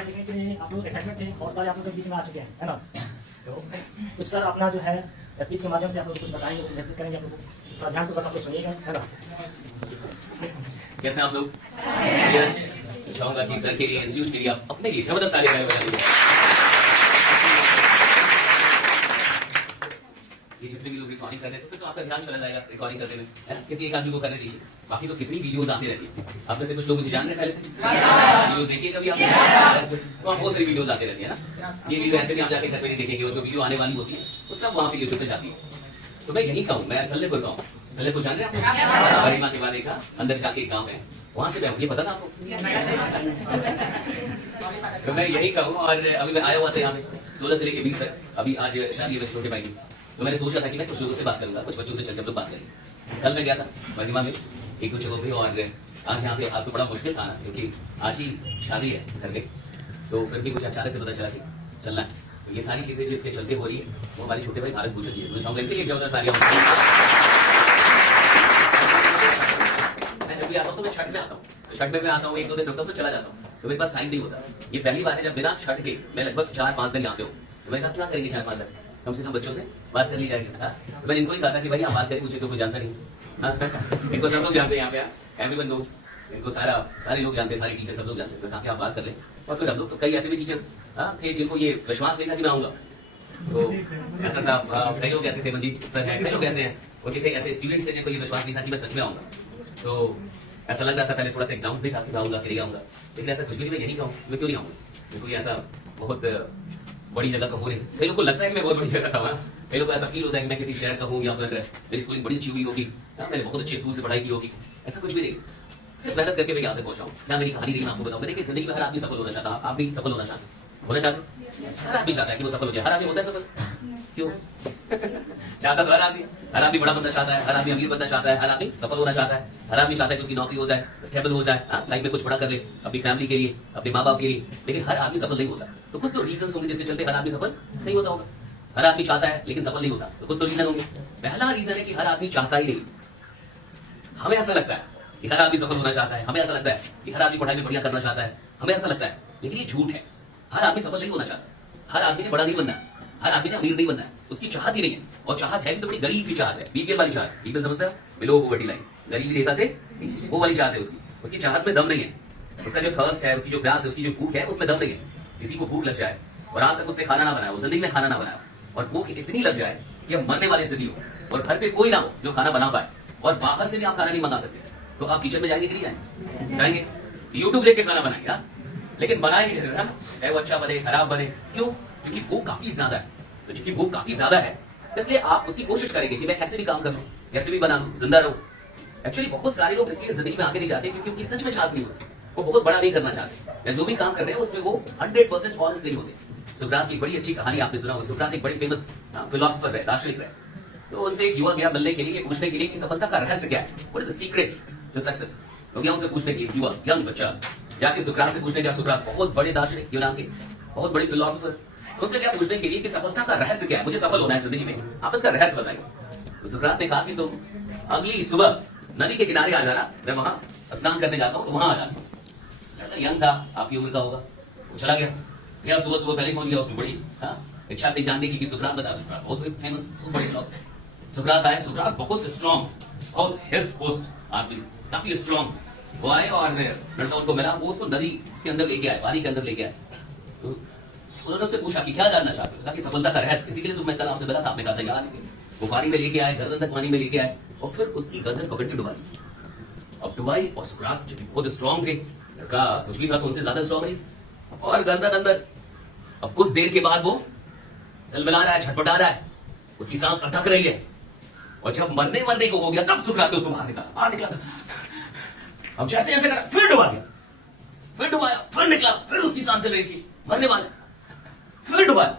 हैं लेकिन कि आप लोग एक्साइटमेंट थे, बहुत सारे आप लोग के बीच में आ चुके हैं, है ना। तो कुछ सर अपना जो है स्पीच के माध्यम से आप लोग कुछ बताएंगे, कुछ एक्सप्लेन करेंगे, आप लोग थोड़ा ध्यान तो आप लोग सुनिएगा, है ना। कैसे आप लोग? चाहूंगा कि सर के लिए, इंस्टीट्यूट के लिए आप अपने लिए जबरदस्त ताली बजा दीजिए। ये जितने भी लोग रिकॉर्डिंग कर रहे हैं तो आपका ध्यान चला जाएगा रिकॉर्डिंग करने में, है ना। किसी एक आदमी को करने दीजिए, बाकी तो कितनी वीडियोस आती रहती है। आप में से कुछ लोग मुझे जान रहे हैं पहले से, वीडियोस देखिए कभी आपने, तो बहुत सारी वीडियोस आती रहती है ना। ये वीडियो ऐसे भी आप जाके घर पे नहीं देखेंगे, वो जो वीडियो आने वाली होती है वो सब वहाँ पे यूट्यूब पे जाती है। तो मैं यही कहूँ, मैं सल्लेपुर का हूँ, सल्लेपुर जान रहे हैं आप, बड़ी माँ के बाद देखा अंदर जाके एक गाँव है, वहां से मैं, ये पता था आपको? तो मैं यही कहूँ, और अभी मैं आया हुआ था यहाँ पे 16 से लेके 20 तक, अभी आज शादी है मेरे छोटे भाई की, तो मैंने सोचा था कि मैं कुछ लोगों से बात करूंगा, कुछ बच्चों से चल के हम लोग बात करेंगे। कल मैं गया था महिमा में एक दो जगहों पे, और आज यहाँ पे आज तो बड़ा मुश्किल था ना, क्योंकि आज ही शादी है घर पे, तो फिर भी कुछ अचानक से पता चला कि चलना है। तो ये सारी चीजें जिसके चलते हो रही है वो हमारे छोटे भाई भारत भूषण जी है, मैं चाहूंगा इनके लिए जबरदस्त तालियां। मैं जब भी आता हूँ तो मैं छठ में आता हूँ, तो छठ में मैं आता हूँ, एक दो दिन रुकता हूँ तो चला जाता हूँ, तो मेरे पास टाइम नहीं होता। ये पहली बार है जब बिना छठ के मैं लगभग 4-5 दिन यहाँ पे हूँ। तो मैंने कहा क्या करेंगे 4-5 दिन, कम से कम बच्चों से बात कर ली जाएगी। तो मैंने इनको ही कहा था कि भाई आप बात करें, मुझे तो कोई जानता नहीं। इनको सब लोग जानते हैं यहाँ पे, एवरीवन नोस, इनको सारे लोग जानते हैं, सारे टीचर सब लोग जानते हैं। तो कहा कि आप बात कर लें, और फिर हम लोग तो कई ऐसे भी टीचर्स थे जिनको ये विश्वास नहीं था कि मैं आऊंगा। तो ऐसा था, कई लोग ऐसे थे, मंजीत सर हैं, कई लोग ऐसे हैं, उनके कई ऐसे स्टूडेंट्स थे जिनको ये विश्वास नहीं था कि मैं सच में आऊंगा। तो ऐसा लग रहा था पहले, थोड़ा सा एग्जाम भी था कि आऊंगा कि नहीं आऊंगा, लेकिन ऐसा कुछ भी नहीं। मैं यही कहूँ, मैं क्यों नहीं आऊंगा, मेरे को ऐसा बहुत बड़ी जगह का हो नहीं। कई लोग को लगता है कि मैं बहुत बड़ी जगह का हूँ, कई लोग को ऐसा फील होता है कि मैं किसी शहर का हूँ, या फिर मेरी स्कूलिंग बड़ी अच्छी हुई होगी, मैंने बहुत अच्छे स्कूल से पढ़ाई की होगी। ऐसा कुछ भी नहीं, सिर्फ मेहनत करके मैं यहाँ तक पहुंचा हूँ। क्या मेरी कहानी रही मैं आपको बताऊँ। देखिए जिंदगी में हर आदमी सफल होना चाहता है, आप भी सफल होना चाहते हैं, हर आदमी चाहता है कि वो सफल हो जाए। हर आदमी होता है सफल, क्यों चाहता तो हर आदमी बड़ा बनना चाहता है, हर आदमी अमीर बनना चाहता है, हर आदमी सफल होना चाहता है, हर आदमी चाहता है कि उसकी नौकरी हो जाए, स्टेबल हो जाए, लाइफ में कुछ बड़ा कर ले अपनी फैमिली के लिए, अपने माँ बाप के लिए। लेकिन हर आदमी सफल नहीं होता। तो कुछ तो रीजन होंगे जिसके चलते हर आदमी सफल नहीं होता होगा। हर आदमी चाहता है लेकिन सफल नहीं होता, तो कुछ तो रीजन होंगे। पहला रीजन है कि हर आदमी चाहता ही नहीं। हमें ऐसा लगता है कि हर आदमी सफल होना चाहता है, हमें ऐसा लगता है कि हर आदमी पढ़ाई में बढ़िया करना चाहता है, हमें ऐसा लगता है, लेकिन ये झूठ है। हर आदमी सफल नहीं होना चाहता, हर आदमी ने बड़ा नहीं बनना है, हर आदमी ने अमीर नहीं बनना है, उसकी चाहत ही नहीं है। और चाहत है भी तो बड़ी गरीब की चाहत है, बीपीएल वाली चाहत। बीपीएल समझता है, बिलो पॉवर्टी लाइन, गरीबी रेखा से वो वाली चाहत है उसकी चाहत में दम नहीं है। उसका जो थर्स्ट है, उसकी जो प्यास है, उसकी जो भूख है, उसमें दम नहीं है। किसी को भूख लग जाए और आज तक उसने खाना ना बनाया, वो जिंदगी में खाना ना बनाया, और भूख इतनी लग जाए कि अब मरने वाली स्थिति हो, और घर पे कोई ना हो जो खाना बना पाए, और बाहर से भी आप खाना नहीं मंगा सकते, तो आप किचन में जाएंगे कि नहीं जाएंगे? यूट्यूब देख के खाना बनाएंगे, लेकिन बनाएंगे जरूर, वो अच्छा बने खराब बने। क्यों? क्योंकि भूख काफी ज्यादा है। तो चूंकि भूख काफी ज्यादा है, इसलिए आप उसकी कोशिश करेंगे कि मैं कैसे भी काम कर लूं, कैसे भी बना लूं, जिंदा रहूं। एक्चुअली बहुत सारे लोग इसलिए जिंदगी में आगे नहीं जाते क्योंकि उनकी सच में चाहत नहीं होती, वो बहुत बड़ा नहीं करना चाहते, या जो भी काम कर रहे हैं उसमें वो 100% ऑनेस्ट नहीं होते। सुकरात की बड़ी अच्छी कहानी आपने सुना होगा। सुकरात एक बड़ी फेमस फिलोसोफर है, दार्शनिक है। तो उनसे एक युवा गया मिलने के लिए, पूछने के लिए कि सफलता का रहस्य क्या है, what is the secret to success. तो गया उनसे पूछने के लिए, युवा यंग बच्चा जाके सुकरात से पूछने गया। सुकरात बहुत बड़े दार्शनिक यूनान के, बहुत बड़े फिलोसोफर, उनसे क्या पूछने के लिए कि सफलता का रहस्य क्या है, मुझे सफल होना है जिंदगी में, आप इसका रहस्य बताइए। तो सुकरात ने कहा कि तुम अगली सुबह नदी के किनारे आ जाना, मैं वहां स्नान करने जाता हूं, तो वहां आ जाना। यंग था, आपकी उम्र का होगा, वो चला गया सुबह सुबह पहले पहुंच गया। उसमें बड़ी इच्छा थी जानने की कि सुकरात बता। सुकरात बहुत फेमस, बहुत बड़े फिलोसोफर। सुकरात आए, सुकरात बहुत स्ट्रॉन्ग, बहुत हिस्ट पोस्ट आदमी, काफी स्ट्रॉन्ग। वो आए और लड़का उनको मिला, वो उसको नदी के अंदर लेके आए, पानी के अंदर लेके आए। तो उन्होंने उससे पूछा कि क्या जानना चाहते हो, कि सफलता का रहस्य, इसी के लिए तो मैं कल आपसे मिला था, आपने कहा था यहाँ लेके। वो पानी में लेके आए, गर्दन तक पानी में लेके आए, और फिर उसकी गर्दन पकड़ के डुबा दी। अब डुबाई, और सुकरात जो कि बहुत स्ट्रॉन्ग थे, लड़का कुछ भी था तो उनसे ज्यादा स्ट्रॉन्ग नहीं, और गर्दन अंदर। अब कुछ देर के बाद वो ललबला रहा है, छटपटा रहा है, उसकी सांस अटक रही है, और जब मरने को हो गया तब सुकरात ने उसको बाहर निकला था। अब जैसे जैसे करा, फिर डुबा गया, फिर डुबाया, फिर निकला, फिर उसकी सांस चल रही थी, मरने वाला, फिर डुबाया।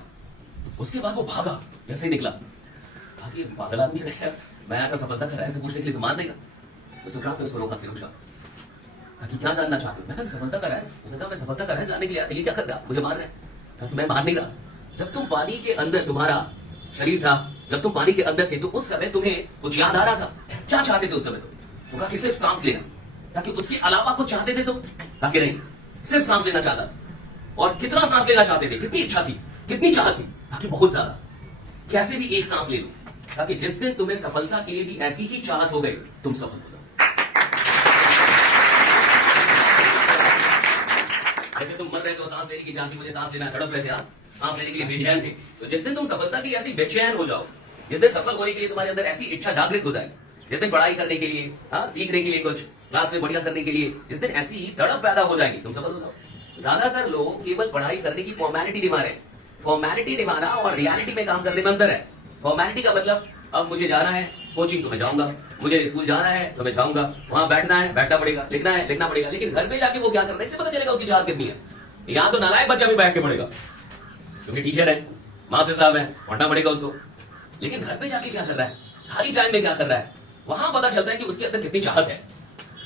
उसके बाद वो भागा, जैसे ही निकला, भागी पागल आदमी है, मैं आया था सफलता का रहस्य पूछने के लिए, तो मान देगा। तो सुकरात ने उसको रोका, फिर रुक जा, कि क्या जानना चाहते हो। मैं सफलता का रहस्य, उसने कहा मैं सफलता का रहस्य जानने के लिए आया, ये क्या कर रहा, मुझे मार रहे हैं। कि मैं मार नहीं रहा, जब तुम पानी के अंदर तुम्हारा शरीर था, जब तुम पानी के अंदर थे, तो उस समय तुम्हें कुछ याद आ रहा था, क्या चाहते थे उस समय तुम? कहा कि सिर्फ सांस लेना, ताकि उसके अलावा कुछ चाहते थे तुम? ताकि नहीं, सिर्फ सांस लेना चाहता। और कितना सांस लेना चाहते थे, कितनी इच्छा थी, कितनी चाहत थी, ताकि बहुत ज्यादा, कैसे भी एक सांस ले लो, ताकि जिस दिन तुम्हें सफलता के लिए भी ऐसी ही चाहत हो गई, तुम सफल हो जाओ। जैसे तुम मर रहे थे सांस लेने की चाहती, मुझे सांस लेना, तड़प रहे थे आप, सांस लेने के लिए बेचैन थे, तो जिस दिन तुम सफलता की ऐसी बेचैन हो जाओ, जिस दिन सफल होने के लिए तुम्हारे अंदर ऐसी इच्छा जागृत हो जाए, जिस दिन पढ़ाई करने के लिए, हाँ, सीखने के लिए, कुछ क्लास में बढ़िया करने के लिए, जिस दिन ऐसी तड़प पैदा हो जाएगी, तुम सफल हो जाओ। ज्यादातर लोग केवल पढ़ाई करने की फॉर्मेलिटी निभा रहे हैं। फॉर्मेलिटी निभाना और रियलिटी में काम करने में अंतर है। फॉर्मेलिटी का मतलब, अब मुझे जाना है कोचिंग तो मैं जाऊंगा, मुझे स्कूल जाना है तो मैं जाऊंगा, वहां बैठना है बैठना पड़ेगा, लिखना है लिखना पड़ेगा, लेकिन घर पे जाके वो क्या कर रहा है, इससे पता चलेगा उसकी चाहत कितनी है। यहाँ तो नालायक बच्चा भी बैठ के पड़ेगा, क्योंकि टीचर है, मास्टर साहब है, पढ़ना पड़ेगा उसको, लेकिन घर पे जाके क्या कर रहा है, खाली टाइम में क्या कर रहा है, वहां पता चलता है कि उसके अंदर कितनी चाहत है।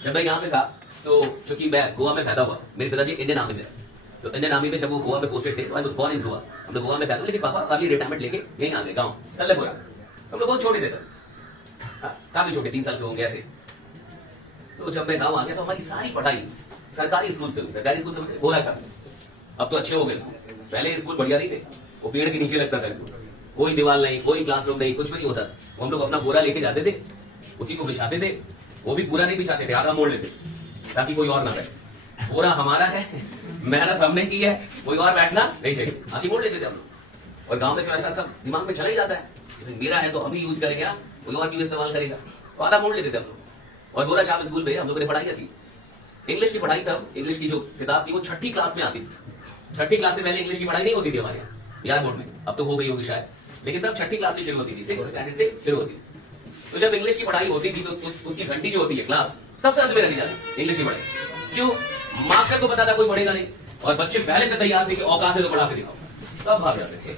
जब मैं यहाँ पे था तो चूंकि मैं गोवा में पैदा हुआ, मेरे पिताजी इंडियन आर्मी में, तो इंडियन आर्मी में जब वो गोवा में पोस्टेड थे, I was born in Goa, हम लोग गोवा में पैदा हुए, लेकिन पापा अभी रिटायरमेंट लेके यहीं आ गए गाँव सल्लेपुरा। हम लोग बहुत छोटे थे तब, काफी छोटे, 3 साल के होंगे ऐसे। तो जब मैं गाँव आ गया तो हमारी सारी पढ़ाई सरकारी स्कूल से, सरकारी स्कूल से बोला था, अब तो अच्छे हो गए स्कूल, पहले स्कूल बढ़िया नहीं थे, वो पेड़ के नीचे लगता था स्कूल, कोई दीवार नहीं, कोई क्लासरूम नहीं, कुछ भी नहीं होता। हम लोग अपना बोरा लेके जाते थे, उसी को बिछाते थे, वो भी पूरा नहीं बिछाते थे, आधा मोड़ लेते ताकि कोई और ना बैठे। बोरा हमारा है, मेहनत हमने की है, कोई और बैठना नहीं चाहिए, आधी मोड़ लेते थे हम लोग। और गांव में तो ऐसा सब दिमाग में चला ही जाता है, मेरा है तो हम ही यूज करेंगे, कोई और क्यों इस्तेमाल करेगा, तो आधा मोड़ लेते थे हम लोग। और बोरा छाप स्कूल में हम लोगों ने पढ़ाई थी, इंग्लिश की पढ़ाई, तब इंग्लिश की जो किताब थी वो 6ठी क्लास में आती थी। 6ठी क्लास से पहले इंग्लिश की पढ़ाई नहीं होती थी हमारे यहाँ बिहार बोर्ड में, अब तो हो गई होगी शायद, लेकिन तब 6ठी क्लास से शुरू होती थी, 6th स्टैंडर्ड से शुरू होती थी। तो जब इंग्लिश की पढ़ाई होती थी तो उसकी घंटी जो होती है क्लास, सबसे अंत में रखी जाती इंग्लिश की पढ़ाई। क्यों? मास्टर को पता था कोई पढ़ेगा नहीं, और बच्चे पहले से तैयार थे कि औकात है तो पढ़ा के दिखाओ, तब भाग जाते थे।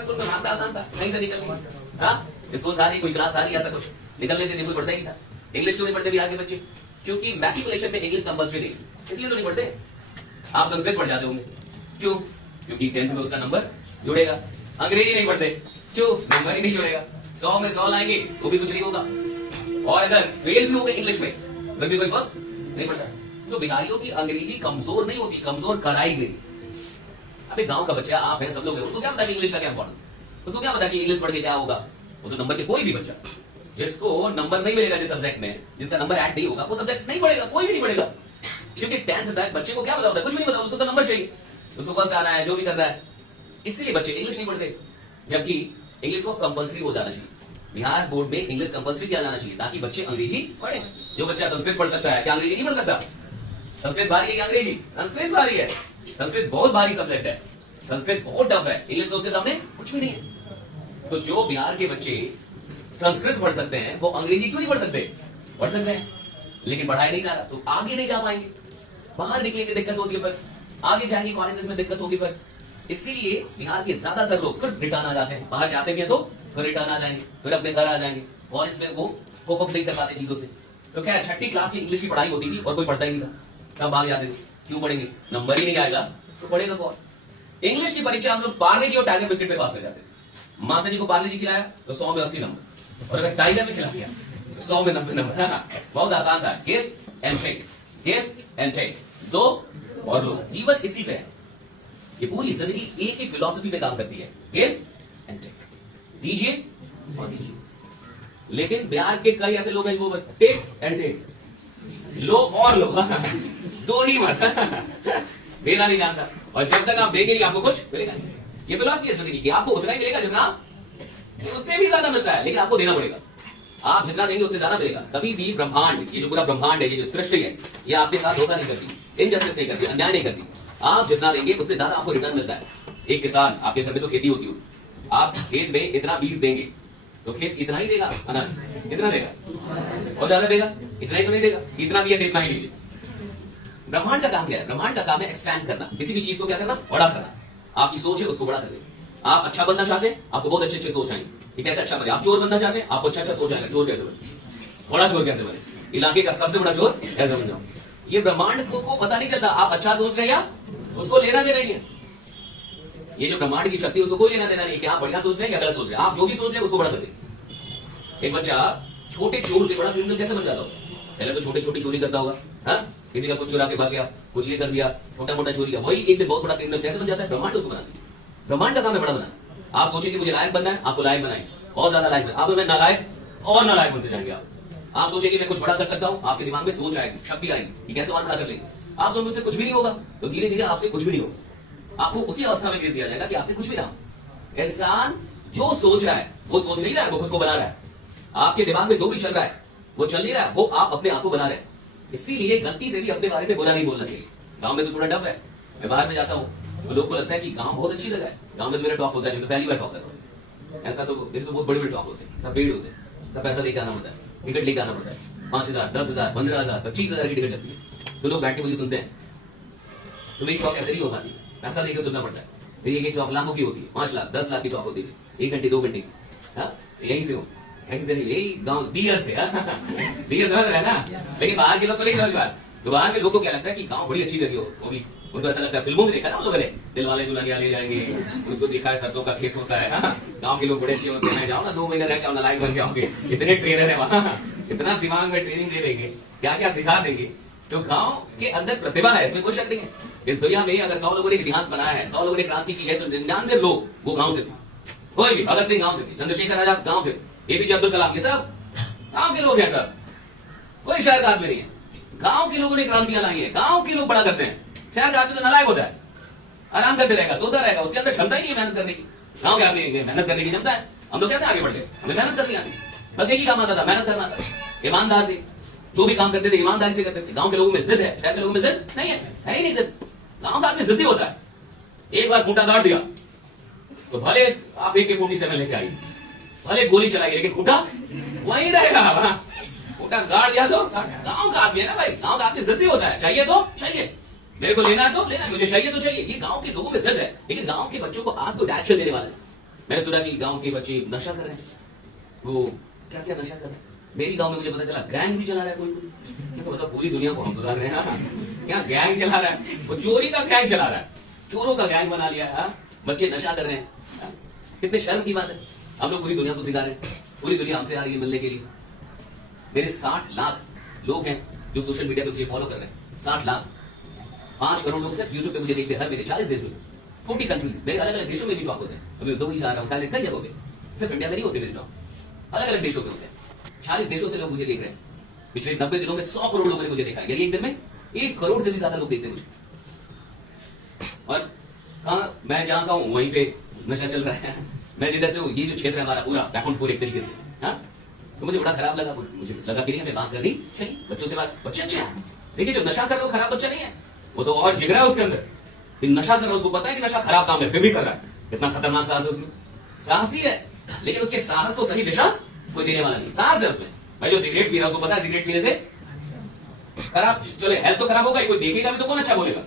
स्कूल में भागना आसान था, कहीं से निकलने, हाँ, स्कूल था नहीं, कोई क्लास था नहीं, ऐसा कुछ निकल लेते थे, कोई पढ़ता ही नहीं था। इंग्लिश क्यों नहीं पढ़ते बिहार के बच्चे? क्योंकि मैट्रिकुलेशन में इंग्लिश कंपल्सरी नहीं, इसलिए तो नहीं पढ़ते। आप संस्कृत पढ़ जाते होंगे, क्यों? क्योंकि 10th में उसका नंबर जुड़ेगा। अंग्रेजी नहीं पढ़ते, क्यों? नंबर ही नहीं जुड़ेगा, 100 में 100 लाएंगे तो भी कुछ नहीं होगा, और अगर फेल भी हो गए इंग्लिश में फिर भी कोई फर्क नहीं पड़ता। तो बिहारियों की अंग्रेजी कमजोर नहीं होती, कमजोर कराई गई। अबे गांव का बच्चा आप है, सब लोग हैं, उसको क्या पता कि इंग्लिश का क्या इंपॉर्टेंस, उसको क्या पता कि इंग्लिश पढ़ के क्या होगा। वो तो नंबर के, कोई भी बच्चा जिसको नंबर नहीं मिलेगा जिस सब्जेक्ट में, जिसका नंबर ऐड नहीं होगा, वो सब्जेक्ट नहीं पढ़ेगा, कोई भी नहीं पढ़ेगा। क्योंकि 10th तक बच्चे को क्या पता होता है, कुछ भी नहीं पता, उसको तो नंबर चाहिए, उसको फर्स्ट आना है, जो भी करना है, इसलिए बच्चे इंग्लिश नहीं पढ़ते। जबकि इंग्लिश को कंपल्सरी हो जाना चाहिए, बिहार बोर्ड में इंग्लिश कंपल्सरी किया जाना चाहिए, ताकि बच्चे अंग्रेजी पढ़े। जो बच्चा संस्कृत पढ़ सकता है, क्या अंग्रेजी नहीं पढ़ सकता? संस्कृत भारी है कि अंग्रेजी? संस्कृत भारी है, संस्कृत बहुत भारी सब्जेक्ट है, संस्कृत बहुत टफ है, इंग्लिश तो उसके सामने कुछ भी नहीं है। तो जो बिहार के बच्चे संस्कृत पढ़ सकते हैं, वो अंग्रेजी क्यों नहीं पढ़ सकते? पढ़ सकते हैं, लेकिन पढ़ाया नहीं जा रहा, तो आगे नहीं जा पाएंगे, बाहर निकलेंगे दिक्कत होती है, फिर आगे जाएंगे कॉलेजेस में दिक्कत होगी। फिर इसीलिए बिहार के ज्यादातर लोग फिर रिटर्न आ जाते हैं, बाहर जाते भी हैं तो फिर रिटर्न आ जाएंगे, फिर अपने घर आ जाएंगे, कॉलेज में वो कोप अप नहीं कर पाते चीजों से। तो क्या 6ठी क्लास की इंग्लिश की पढ़ाई होती थी और कोई पढ़ता ही नहीं था, सब भाग जाते थे। क्यों पढ़ेंगे? नंबर ही नहीं आएगा तो पढ़ेगा कौन? इंग्लिश की परीक्षा हम लोग पार्ले जी और टाइगर बिस्किट पे पास कर जाते थे। मास्टर जी को पार्ले जी खिलाया तो 100 में 80 नंबर, और अगर टाइगर में खिला दिया तो 100 में 90 नंबर। बहुत आसान था, give and take, give and take, दो और लो। जीवन इसी पे है, ये पूरी जिंदगी एक ही फिलॉसफी पे काम करती है, गिव एंड टेक, दीजिए और दीजिए। लेकिन बिहार के कई ऐसे लोग हैं वो टेक एंड टेक, लो और लो, दो ही मत, देना नहीं जानता, और जब तक आप देंगे नहीं आपको कुछ मिलेगा नहीं। ये फिलॉसफी है जिंदगी की, आपको उतना ही मिलेगा जितना, उससे भी ज्यादा मिलता है, लेकिन आपको देना पड़ेगा। आप जितना देंगे उससे ज्यादा मिलेगा। कभी भी ब्रह्मांड, ये जो पूरा ब्रह्मांड है, ये जो सृष्टि है, ये आपके साथ धोखा नहीं करती, इनजस्टिस नहीं करती, अन्याय नहीं करती। आप जितना देंगे उससे ज्यादा आपको रिटर्न मिलता है। एक किसान, आपके घर में तो खेती होती हो, आप खेत में इतना बीज देंगे तो खेत इतना ही देगा अनाज, इतना देगा, और ज्यादा देगा इतना ही तो नहीं देगा, इतना दिया तो इतना ही लीजिए। ब्रह्मांड का काम क्या है? ब्रह्मांड का काम है एक्सपैंड करना, किसी भी चीज को क्या करना, बड़ा करना। आपकी सोच है उसको बड़ा कर देना। आप अच्छा बनना चाहते हैं, आपको बहुत अच्छे अच्छे सोच आएंगे, ये कैसे अच्छा बने। आप चोर बनना चाहते हैं, आपको अच्छा अच्छा सोच आएगा, चोर कैसे बने, बड़ा चोर कैसे बने, इलाके का सबसे बड़ा चोर कैसे बन जाओ। ये ब्रह्मांड को पता नहीं चलता आप अच्छा सोच रहे हैं या उसको लेना देना ही है। ये जो ब्रह्मांड की शक्ति उसको कोई लेना देना नहीं कि आप बढ़िया सोच रहे हैं या गलत सोच रहे हैं। आप जो भी सोच रहे हैं उसको बड़ा कर दें। एक बच्चा छोटे चोर से बड़ा क्रिमिनल कैसे बन जाता होगा? पहले तो छोटे छोटी चोरी करता होगा, हाँ? किसी का कुछ चुरा के भाग गया, कुछ ये कर दिया, छोटा मोटा चोरी किया, वही एक दिन बहुत बड़ा क्रिमिनल कैसे बन जाता है? ब्रह्मांड उसको बना दिया। ब्रह्मांड का काम है बड़ा बना। आप सोचिए कि मुझे लायक बनना है, आपको लायक बनाए और ज्यादा लायक आप तो मैं नालायक और नालायक बनते जाएंगे। आप सोचिए कि मैं कुछ बड़ा कर सकता हूं, आपके दिमाग में सोच आएगी, शक्ति आएगी कि कैसे और बड़ा कर लेंगे। आप सोच मुझसे कुछ भी नहीं होगा, तो धीरे धीरे आपसे कुछ भी नहीं होगा, आपको उसी अवस्था में भेज दिया जाएगा कि आपसे कुछ भी ना हो। इंसान जो सोच रहा है वो सोच नहीं रहा है, वो खुद को बना रहा है। आपके दिमाग में जो भी चल रहा है वो चल नहीं रहा है, वो आप अपने आप को बना रहे हैं। इसीलिए गलती से भी अपने बारे में बुरा नहीं बोलना चाहिए। गांव में तो थोड़ा डब है, मैं बाहर में जाता हूँ तो लोग को लगता है कि गांव बहुत अच्छी जगह है। गांव में तो मेरा टॉक होता है, मैं पहली बार टॉक कर रहा हूँ। ऐसा तो मेरे तो बहुत बड़े बड़े टॉक होते हैं, सब पेड़ होते हैं, सब पैसा लेके आना होता है, टिकट लेके आना पड़ता है, 5,000, 10,000, 15,000, 25,000 की टिकट लगती है। तो लोग बैठ के मुझे सुनते हैं, तो मेरी टॉक ऐसे नहीं हो पाती, पैसा देकर सुनना पड़ता है। फिर ये टॉक लाखों की होती है, 5 लाख 10 लाख की टॉक होती है, 1 घंटे 2 घंटे की। यहीं से हूँ, कहीं से नहीं, यही गाँव बियर से बियर समझ रहे हैं ना। लेकिन बाहर के लोग तो नहीं समझ पा। तो बाहर के लोग को क्या लगता है कि गाँव बड़ी अच्छी जगह हो, वो भी उनको ऐसा लगता है, फिल्मों में देखा ना लोगों ने, दिलवाले दुल्हनिया ले जाएंगे, उसको देखा है सरसों का खेत होता है। गाँव के लोग बड़े अच्छे होते हैं, जाओ ना 2 महीने रह के नालायक बन जाओगे। इतने ट्रेनर है वहाँ, इतना दिमाग में ट्रेनिंग दे देंगे, क्या क्या सिखा देंगे। तो गांव के अंदर प्रतिभा है, इसमें कोई शक नहीं है। इस दुनिया में अगर 100 लोगों ने इतिहास बनाया है, 100 लोगों ने क्रांति की है, तो 99 लोग वो गांव से थे। कोई भी भगत सिंह गांव से थे, चंद्रशेखर आजाद गांव से, एपीजे अब्दुल कलाम, ये सब गांव के लोग हैं। सब कोई शहर का आदमी नहीं है। गांव के लोगों ने क्रांतियां लाई है, गांव के लोग बड़ा करते हैं। शहर का आदमी तो नालायक होता है, आराम करते रहेगा, सोता रहेगा, उसके अंदर क्षमता ही नहीं है मेहनत करने की। गांव के आदमी मेहनत करने की क्षमता है। हम लोग कैसे आगे बढ़ गए? हमें मेहनत करनी आती, बस एक ही काम आता था, मेहनत करना था। ईमानदार थे, जो भी काम करते थे ईमानदारी से करते थे। गांव के लोगों में जिद है, शहर के लोगों में जिद नहीं है ही नहीं जिद। गांव का आदमी जिद्दी होता है। एक बार खूंटा गाड़ दिया तो भले आप AK-47 लेके आई, भले गोली चलाइए, लेकिन खूंटा वहीं रहेगा। खूंटा गाड़ दिया तो गांव का आदमी है ना भाई, गांव का आदमी जिद्दी होता है। चाहिए तो चाहिए, मेरे को लेना है तो लेना, मुझे चाहिए तो चाहिए। ये गांव के लोगों में जिद है। लेकिन गांव के बच्चों को आज को डायरेक्शन देने वाला है। मैंने सुना कि गांव के बच्चे नशा कर रहे हैं, वो क्या क्या नशा कर रहे हैं। मेरी गांव में मुझे पता चला गैंग भी चला रहा है कोई, तो मतलब पूरी दुनिया को हम सुधार रहे हैं। क्या गैंग चला रहा है? वो चोरी का गैंग चला रहा है, चोरों का गैंग बना लिया है। बच्चे नशा कर रहे हैं, कितने शर्म की बात है। हम लोग पूरी दुनिया को सिखा रहे हैं, पूरी दुनिया हमसे आ रही है मिलने के लिए। मेरे 60 लाख लोग हैं जो सोशल मीडिया पे मुझे फॉलो कर रहे हैं, 60 लाख। 5 करोड़ लोग सिर्फ यूट्यूब पे मुझे देखते हैं हर महीने, 40 देशों से, 40 कंट्रीज। मेरे अलग अलग देशों में भी टॉक होते हैं। अभी दुबई जा रहा हूँ, थाईलैंड, कई जगहों पे, सिर्फ इंडिया में नहीं होते मेरे टॉक, अलग अलग देशों में होते हैं। 40 देशों से लोग मुझे देख रहे हैं। पिछले 90 दिनों में 100 करोड़ लोगों ने मुझे देखा है, यानी एक दिन में 1 करोड़ से भी ज्यादा लोग देखते हैं मुझे। और मैं जहां का हूं वहीं पे नशा चल रहा है। मैं जिधर से हूं, ये जो क्षेत्र है हमारा पूरा बैकुंठपुर एक तरीके से, तो मुझे बड़ा खराब लगा। मुझे लगा कि नहीं हमें बात करनी चाहिए, बच्चों से बात। बच्चे अच्छे हैं, लेकिन जो नशा कर रहा है वो खराब बच्चा नहीं है, वो तो और जिगरा है उसके अंदर। नशा कर रहा है, उसको पता है कि नशा खराब काम है, फिर भी कर रहा है। कितना खतरनाक साहस है उसमें, साहसी है, लेकिन उसके साहस को सही दिशा कोई देने वाला नहीं। साहस है उसमें। भाई जो सिगरेट पी रहा है उसको पता है सिगरेट पीने से खराब, चलो हेल्थ तो खराब होगा, कोई देखेगा भी तो कौन अच्छा बोलेगा?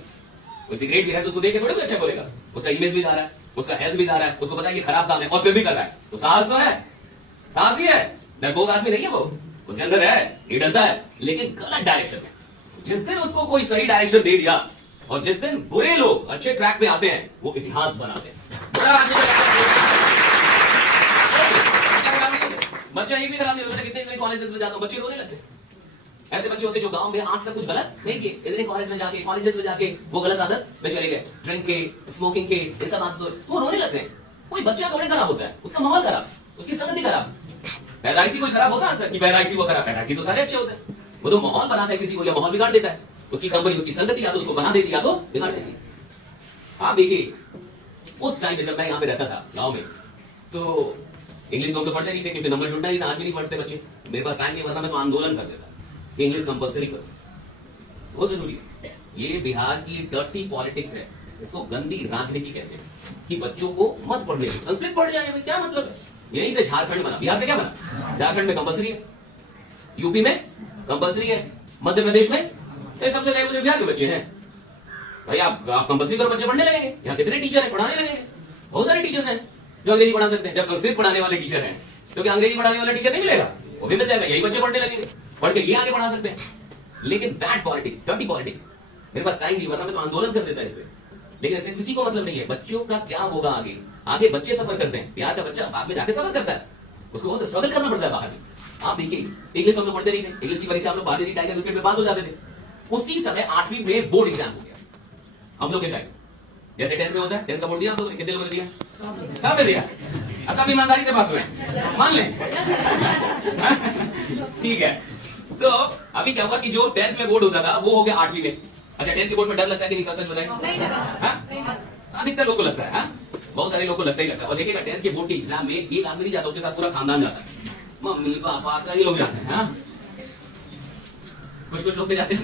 कोई सिगरेट पी रहा है तो उसको देख के थोड़ी कोई अच्छा बोलेगा। उसका इमेज भी जा रहा है, उसका हेल्थ भी जा रहा है, उसको पता है कि खराब काम है और फिर भी कर रहा है, तो साहस तो है, साहसी है। डरपोक आदमी नहीं है वो, उसके अंदर है, ये डरता है, लेकिन गलत डायरेक्शन में। जिस दिन उसको कोई सही डायरेक्शन दे दिया, और जिस दिन बुरे लोग अच्छे ट्रैक पे आते हैं, वो इतिहास बनाते हैं। बच्चा ये भी खराब नहीं होता। कितने कॉलेजेस में जाता हूं, बच्चे रोने लगते हैं। ऐसे बच्चे होते हैं जो गांव में आज तक कुछ गलत नहीं किए, इतने कॉलेजेस में जाके वो गलत आदत में चले गए, ड्रिंक के, स्मोकिंग के, ये सब आदत, वो रोने लगते हैं। कोई बच्चा थोड़े खराब होता है, उसका माहौल खराब, उसकी संगति खराब। पैदाइशी कोई खराब होता है कि पैदाइशी वो खराब? पैदाइशी तो सारे अच्छे होते हैं। वो तो माहौल बनाता है किसी को, या माहौल बिगाड़ देता है। उसकी कंपनी, उसकी संगति या तो उसको बना देती है या तो बिगाड़ देती है। आप देखिए उस टाइम पे जब मैं यहाँ पे रहता था गाँव में, तो इंग्लिश तो हम तो पढ़ते नहीं थे क्योंकि नंबर जुड़ना नहीं था। आज भी नहीं पढ़ते बच्चे, मेरे पास टाइम नहीं, वरना मैं तो आंदोलन कर देता कि इंग्लिश कंपलसरी करो, बहुत जरूरी है। ये बिहार की डर्टी पॉलिटिक्स है, इसको गंदी राजनीति कहते हैं कि बच्चों को मत पढ़ने दो, संस्कृत पढ़ जाए। भाई क्या मतलब है? यहीं से झारखंड बना, बिहार से क्या बना? झारखंड में कंपलसरी है, यूपी में कंपलसरी है, मध्य प्रदेश में, सबसे रेगुलर बिहार के बच्चे हैं। भाई आप कंपलसरी करो, बच्चे पढ़ने लगेंगे। यहाँ कितने टीचर हैं, पढ़ाने लगेंगे। बहुत सारे टीचर्स हैं जो अंग्रेजी पढ़ा सकते हैं। जब संस्कृत पढ़ाने वाले टीचर हैं तो क्या अंग्रेजी पढ़ाने वाला टीचर नहीं मिलेगा? वो भी मिल जाएगा, यही बच्चे पढ़ने लगेंगे, पढ़ के ये आगे पढ़ा सकते हैं। लेकिन बैड पॉलिटिक्स, डर्टी पॉलिटिक्स, मेरे पास टाइम नहीं, वरना मैं तो आंदोलन कर देता इस पे। लेकिन ऐसे किसी को मतलब नहीं है बच्चों का क्या होगा आगे। आगे बच्चे सफर करते हैं, बिहार का बच्चा बाद में जाके सफर करता है, उसको बहुत स्ट्रगल करना पड़ता है बाहर में। आप देखिए इंग्लिश तो हम लोग पढ़ते नहीं थे, इंग्लिश की परीक्षा हम लोग बाहर टाइगर बिस्किट में पास हो जाते थे। उसी समय 8वीं में बोर्ड एग्जाम हो गया हम लोग के टाइम, जैसे 10th में होता है। 10th का बोर्ड दिया हम लोग कितने लोगों ने दिया? सब ने दिया। सब ईमानदारी से पास हुए, मान लें। ठीक है, तो अभी क्या हुआ कि जो 10th में बोर्ड होता था वो हो गया 8वीं में। अच्छा, 10th के बोर्ड में डर लगता है कि नहीं? सच बताएं। अधिकतर लोगों को लगता है, बहुत सारे लोगों को लगता ही लगता है। और देखिएगा 10th के बोर्ड के एग्जाम में एक आदमी नहीं जाता, उसके साथ पूरा खानदान जाता है, मम्मी पापा कई लोग जाते हैं। कुछ कुछ लोग भी जाते हैं,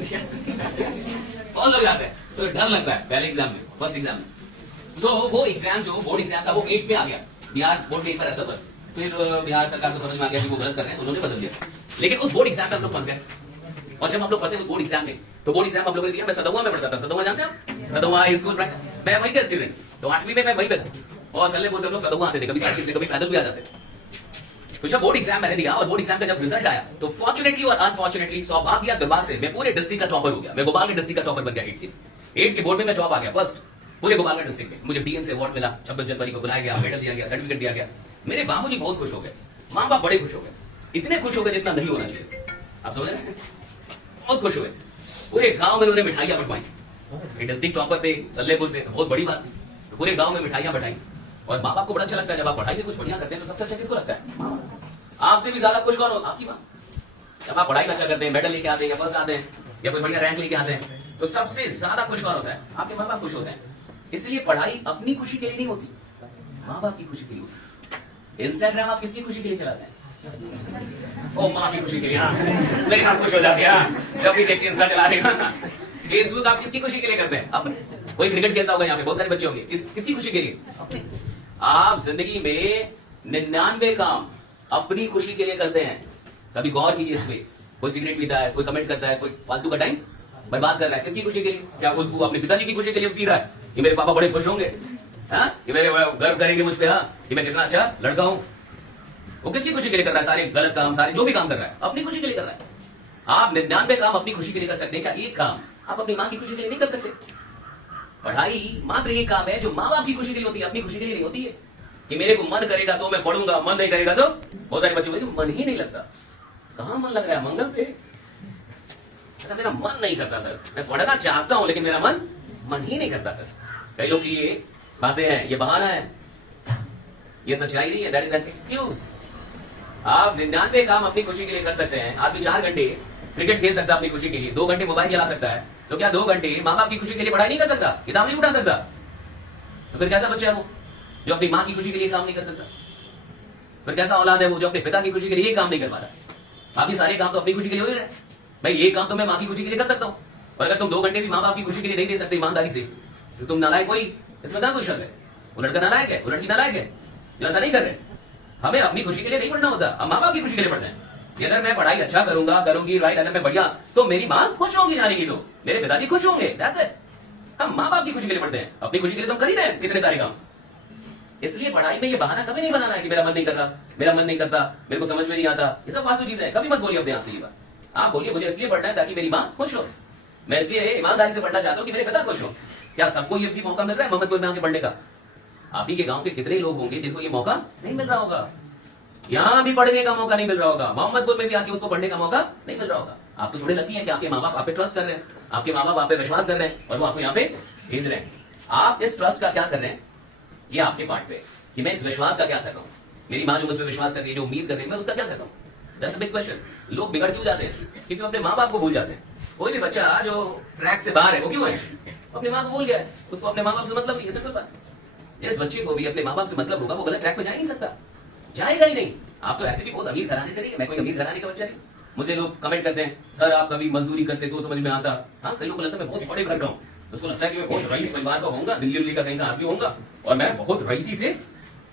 बहुत लोग जाते हैं। तो डर लगता है पहले एग्जाम में, फर्स्ट एग्जाम में। तो वो एग्जाम जो बोर्ड एग्जाम था वो 8 पे आ गया, बिहार बोर्ड में एक बार ऐसा हुआ। फिर बिहार सरकार को समझ में आ गया कि वो गलत कर रहे हैं, उन्होंने बदल दिया। लेकिन उस बोर्ड एग्जाम में हम लोग फंस गए। और जब हम लोग फंसे उस बोर्ड एग्जाम में, तो बोर्ड एग्जाम हम लोगों ने दिया। मैं सदौआ में पढ़ता था, सदौआ जानते हैं? सदौआ हाई स्कूल, मैं वहीं का स्टूडेंट। तो 8वीं में मैं वहीं पे था और सल्लेपुर से हम लोग सदौआ आते थे, कभी साइकिल से कभी पैदल भी आ जाते थे। तो जब बोर्ड एग्जाम मैंने दिया और बोर्ड एग्जाम का जब रिजल्ट आया, तो फॉर्चुनेटली और अनफॉर्चुनेटली सौभाग्य या दुर्भाग्य से मैं पूरे डिस्ट्रिक्ट का टॉपर हो गया। मैं गोपालगंज डिस्ट्रिक्ट का टॉपर बन गया। 8 के बोर्ड में मैं टॉप आ गया, फर्स्ट पूरे गोपालगंज डिस्ट्रिक्ट में। मुझे डीएम से अवार्ड मिला, 26 जनवरी को बुलाया गया, मेडल दिया गया, सर्टिफिकेट दिया गया। मेरे बाबूजी बहुत खुश हो गए, माँ बाप बड़े खुश हो गए, इतने खुश हो गए जितना नहीं होना चाहिए। आप समझ रहे हैं? बहुत खुश हुए। पूरे गांव में उन्होंने मिठाइयां बंटवाई, डिस्ट्रिक्ट टॉपर पे सल्लेपुर से, बहुत बड़ी बात थी। तो पूरे गांव में मिठाइयां बटाई। और माँ बाप को बड़ा अच्छा लगता है जब आप पढ़ाई में कुछ बढ़िया करते हैं। तो सबसे अच्छा किसको लगता है? आपसे भी ज्यादा खुश कौन हो? आपकी माँ। जब आप पढ़ाई में अच्छा करते हैं, मेडल लेके आते हैं, या फर्स्ट आते हैं, या कोई बढ़िया रैंक लेके आते हैं, तो सबसे ज्यादा खुश कौन होता है? आपके माँ बाप खुश होते हैं। इसलिए पढ़ाई अपनी खुशी के लिए नहीं होती, माँ बाप की खुशी के लिए होती है। इंस्टाग्राम आप किसकी खुशी के लिए चलाते हैं? ओ, माँ की खुशी के लिए। नहीं, आप खुश हो जाते हैं जब भी देखते इंस्टा चला रहे हैं। फेसबुक आप किसकी खुशी के लिए करते हैं? अपने। कोई क्रिकेट खेलता होगा यहाँ पे, बहुत सारे बच्चे होंगे, किसकी खुशी के लिए? अपने। आप जिंदगी में 99 काम अपनी खुशी के लिए करते हैं। कभी गौर कीजिए इस पे। कोई सिगरेट पीता है, कोई कमेंट करता है, कोई फालतू का टाइम बर्बाद कर रहा है, किसकी खुशी के लिए? क्या वो अपने पिताजी की खुशी के लिए पी रहा है? कि मेरे पापा बड़े खुश होंगे, कि मेरे गर्व करेंगे मुझ पे, कि मैं कितना अच्छा लड़का हूं। वो किसकी खुशी के लिए कर रहा है? सारे गलत काम, सारे जो भी काम कर रहा है अपनी खुशी के लिए कर रहा है। आप 99 काम अपनी खुशी के लिए कर सकते हैं, क्या एक काम आप अपनी माँ की खुशी के लिए नहीं कर सकते? पढ़ाई मात्र एक काम है जो माँ बाप की खुशी के लिए होती है, अपनी खुशी के लिए नहीं होती है। कि मेरे को मन करेगा तो मैं पढ़ूंगा, मन नहीं करेगा तो। बहुत सारे बच्चे बोलते मन ही नहीं लगता। कहां मन लग रहा है? मंगल पे। मेरा मन नहीं करता सर, मैं पढ़ना चाहता हूं लेकिन मेरा मन ही नहीं करता सर। कई लोग की ये बातें हैं, ये बहाना है, ये सच्चाई नहीं है। That is an excuse. आप 99 काम अपनी खुशी के लिए कर सकते हैं। आदमी 4 घंटे क्रिकेट खेल सकता है अपनी खुशी के लिए, 2 घंटे मोबाइल चला सकता है। तो क्या 2 घंटे माँ बाप की खुशी के लिए पढ़ाई नहीं कर सकता? किताब नहीं उठा सकता? तो फिर कैसा बच्चा है वो जो अपनी माँ की खुशी के लिए काम नहीं कर सकता? फिर कैसा औलाद है वो जो अपने पिता की खुशी के लिए काम नहीं कर पाता? बाकी सारे काम तो अपनी खुशी के लिए हो ही रहे। भाई ये काम तो मैं माँ की खुशी के लिए कर सकता हूँ, और अगर तुम 2 घंटे भी माँ बाप की खुशी के लिए नहीं दे सकते ईमानदारी से, तो तुम नालायक कोई, इसमें क्या कोई शक है? वो लड़का नालायक है, वो लड़की नालायक है जो ऐसा नहीं कर रहे। हमें अपनी खुशी के लिए नहीं पढ़ना होता, हम माँ बाप की खुशी के लिए पढ़ते हैं। कि अगर मैं पढ़ाई अच्छा करूंगा, करूंगी राइट, अगर मैं बढ़िया, तो मेरी माँ खुश होंगी, जानेगी, तो मेरे पिताजी खुश होंगे। That's it. हम माँ बाप की खुशी के लिए पढ़ते हैं, अपनी खुशी के लिए तो हम कर ही रहे हैं कितने सारे काम। इसलिए पढ़ाई में ये बहाना कभी नहीं बनाना है कि मेरा मन नहीं कर रहा, मेरा मन नहीं करता, मेरे को समझ में नहीं आता। ये सब फालतू चीजें हैं, कभी मत बोलिए अपने आप से ये बात। आप बोलिए मुझे इसलिए पढ़ना है ताकि मेरी माँ खुश हो, मैं इसलिए ईमानदारी से पढ़ना चाहता हूँ कि मेरे पिता खुश हो। क्या सबको ये भी मौका मिल रहा है मोहम्मदपुर में आके पढ़ने का? आप ही के गांव के कितने लोग होंगे जिनको ये मौका नहीं मिल रहा होगा? यहाँ भी पढ़ने का मौका नहीं मिल रहा होगा, मोहम्मदपुर में भी आके उसको पढ़ने का मौका नहीं मिल रहा होगा। आप तो थोड़ी लगती है कि आपके माँ बाप आप पे ट्रस्ट कर रहे हैं, आपके माँ बाप आप पे विश्वास कर रहे हैं और वो आपको यहाँ पे भेज रहे हैं। आप इस ट्रस्ट का क्या कर रहे हैं, ये आपके पार्ट पे, कि मैं इस विश्वास का क्या कर रहा हूँ। मेरी माँ जो मुझ पर विश्वास कर रही है, जो उम्मीद कर रही है, मैं उसका क्या कर रहा हूँ? That's a big question. लोग बिगड़ क्यों जाते हैं? क्योंकि अपने माँ बाप को भूल जाते हैं। कोई भी बच्चा जो ट्रैक से बाहर है वो क्यों है? अपने माँ को भूल गया है, उसको अपने माँ बाप से मतलब नहीं है। सिंपल बात। जिस बच्चे को भी अपने माँ बाप से मतलब होगा वो गलत ट्रैक पे जा ही नहीं सकता, जाएगा ही नहीं। आप तो ऐसे भी बहुत अमीर घराने से नहीं है, मैं कोई अमीर घराने का बच्चा नहीं। मुझे लोग कमेंट करते हैं, सर आप कभी मजदूरी करते तो समझ में आता। हाँ, कई लोग को लगता है मैं बहुत बड़े घर का हूँ, उसको लगता है कि मैं बहुत रईस परिवार का होऊंगा, दिल्ली का कहीं का आदमी होऊंगा और मैं बहुत रईसी से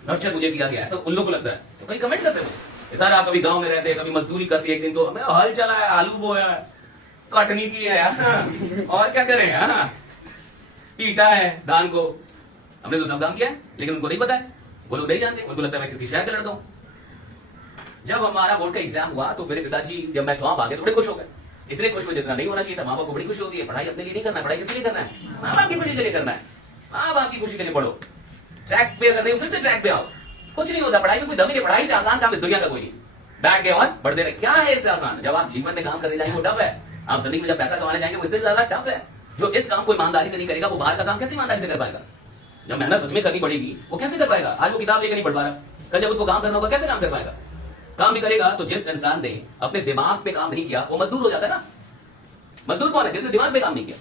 नर्चर मुझे किया गया, ऐसा उन लोगों को लगता है। तो कई कमेंट करते हैं, सर आप कभी गाँव में रहते हैं, कभी मजदूरी करते, एक दिन तो हमें हल चला है, आलू बोया है, कटनी की है और क्या करें, पीटा है धान को। हमने तो सब काम किया है, लेकिन उनको नहीं पता है, वो लोग नहीं जानते, उनको लगता है मैं किसी शहर का लड़का हूं। जब हमारा बोर्ड का एग्जाम हुआ तो मेरे पिताजी जब मैं टॉप आ गया तो बड़े खुश हो गए, इतने खुश हुए जितना नहीं होना चाहिए था। माँ बाप को बड़ी खुशी होती है, पढ़ाई अपने लिए नहीं करना है, पढ़ाई किस लिए करना है? माँ बाप की खुशी के लिए करना है। माँ बाप की खुशी के लिए पढ़ो, ट्रैक पे अगर नहीं फिर से ट्रैक पे आओ, कुछ नहीं होता। पढ़ाई में कोई दम नहीं, पढ़ाई से आसान काम इस दुनिया का कोई नहीं। बैठ गए और बढ़ते रहे, क्या है इससे आसान? जब आप जीवन में काम करने जाएंगे वो टफ है। आप जिंदगी में जब पैसा कमाने जाएंगे वो इससे ज्यादा टफ है। जो इस काम को ईमानदारी से नहीं करेगा वो बाहर का काम कैसे ईमानदारी से कर पाएगा? जब मेहनत सच में करनी पड़ेगी वो कैसे कर पाएगा? आज वो किताब लेकर नहीं पढ़ पा रहा, कल जब उसको काम करना होगा कैसे काम कर पाएगा? काम भी करेगा तो जिस इंसान ने अपने दिमाग पे काम नहीं किया वो मजदूर हो जाता है ना। मजदूर कौन है? जिसने दिमाग पे काम नहीं किया।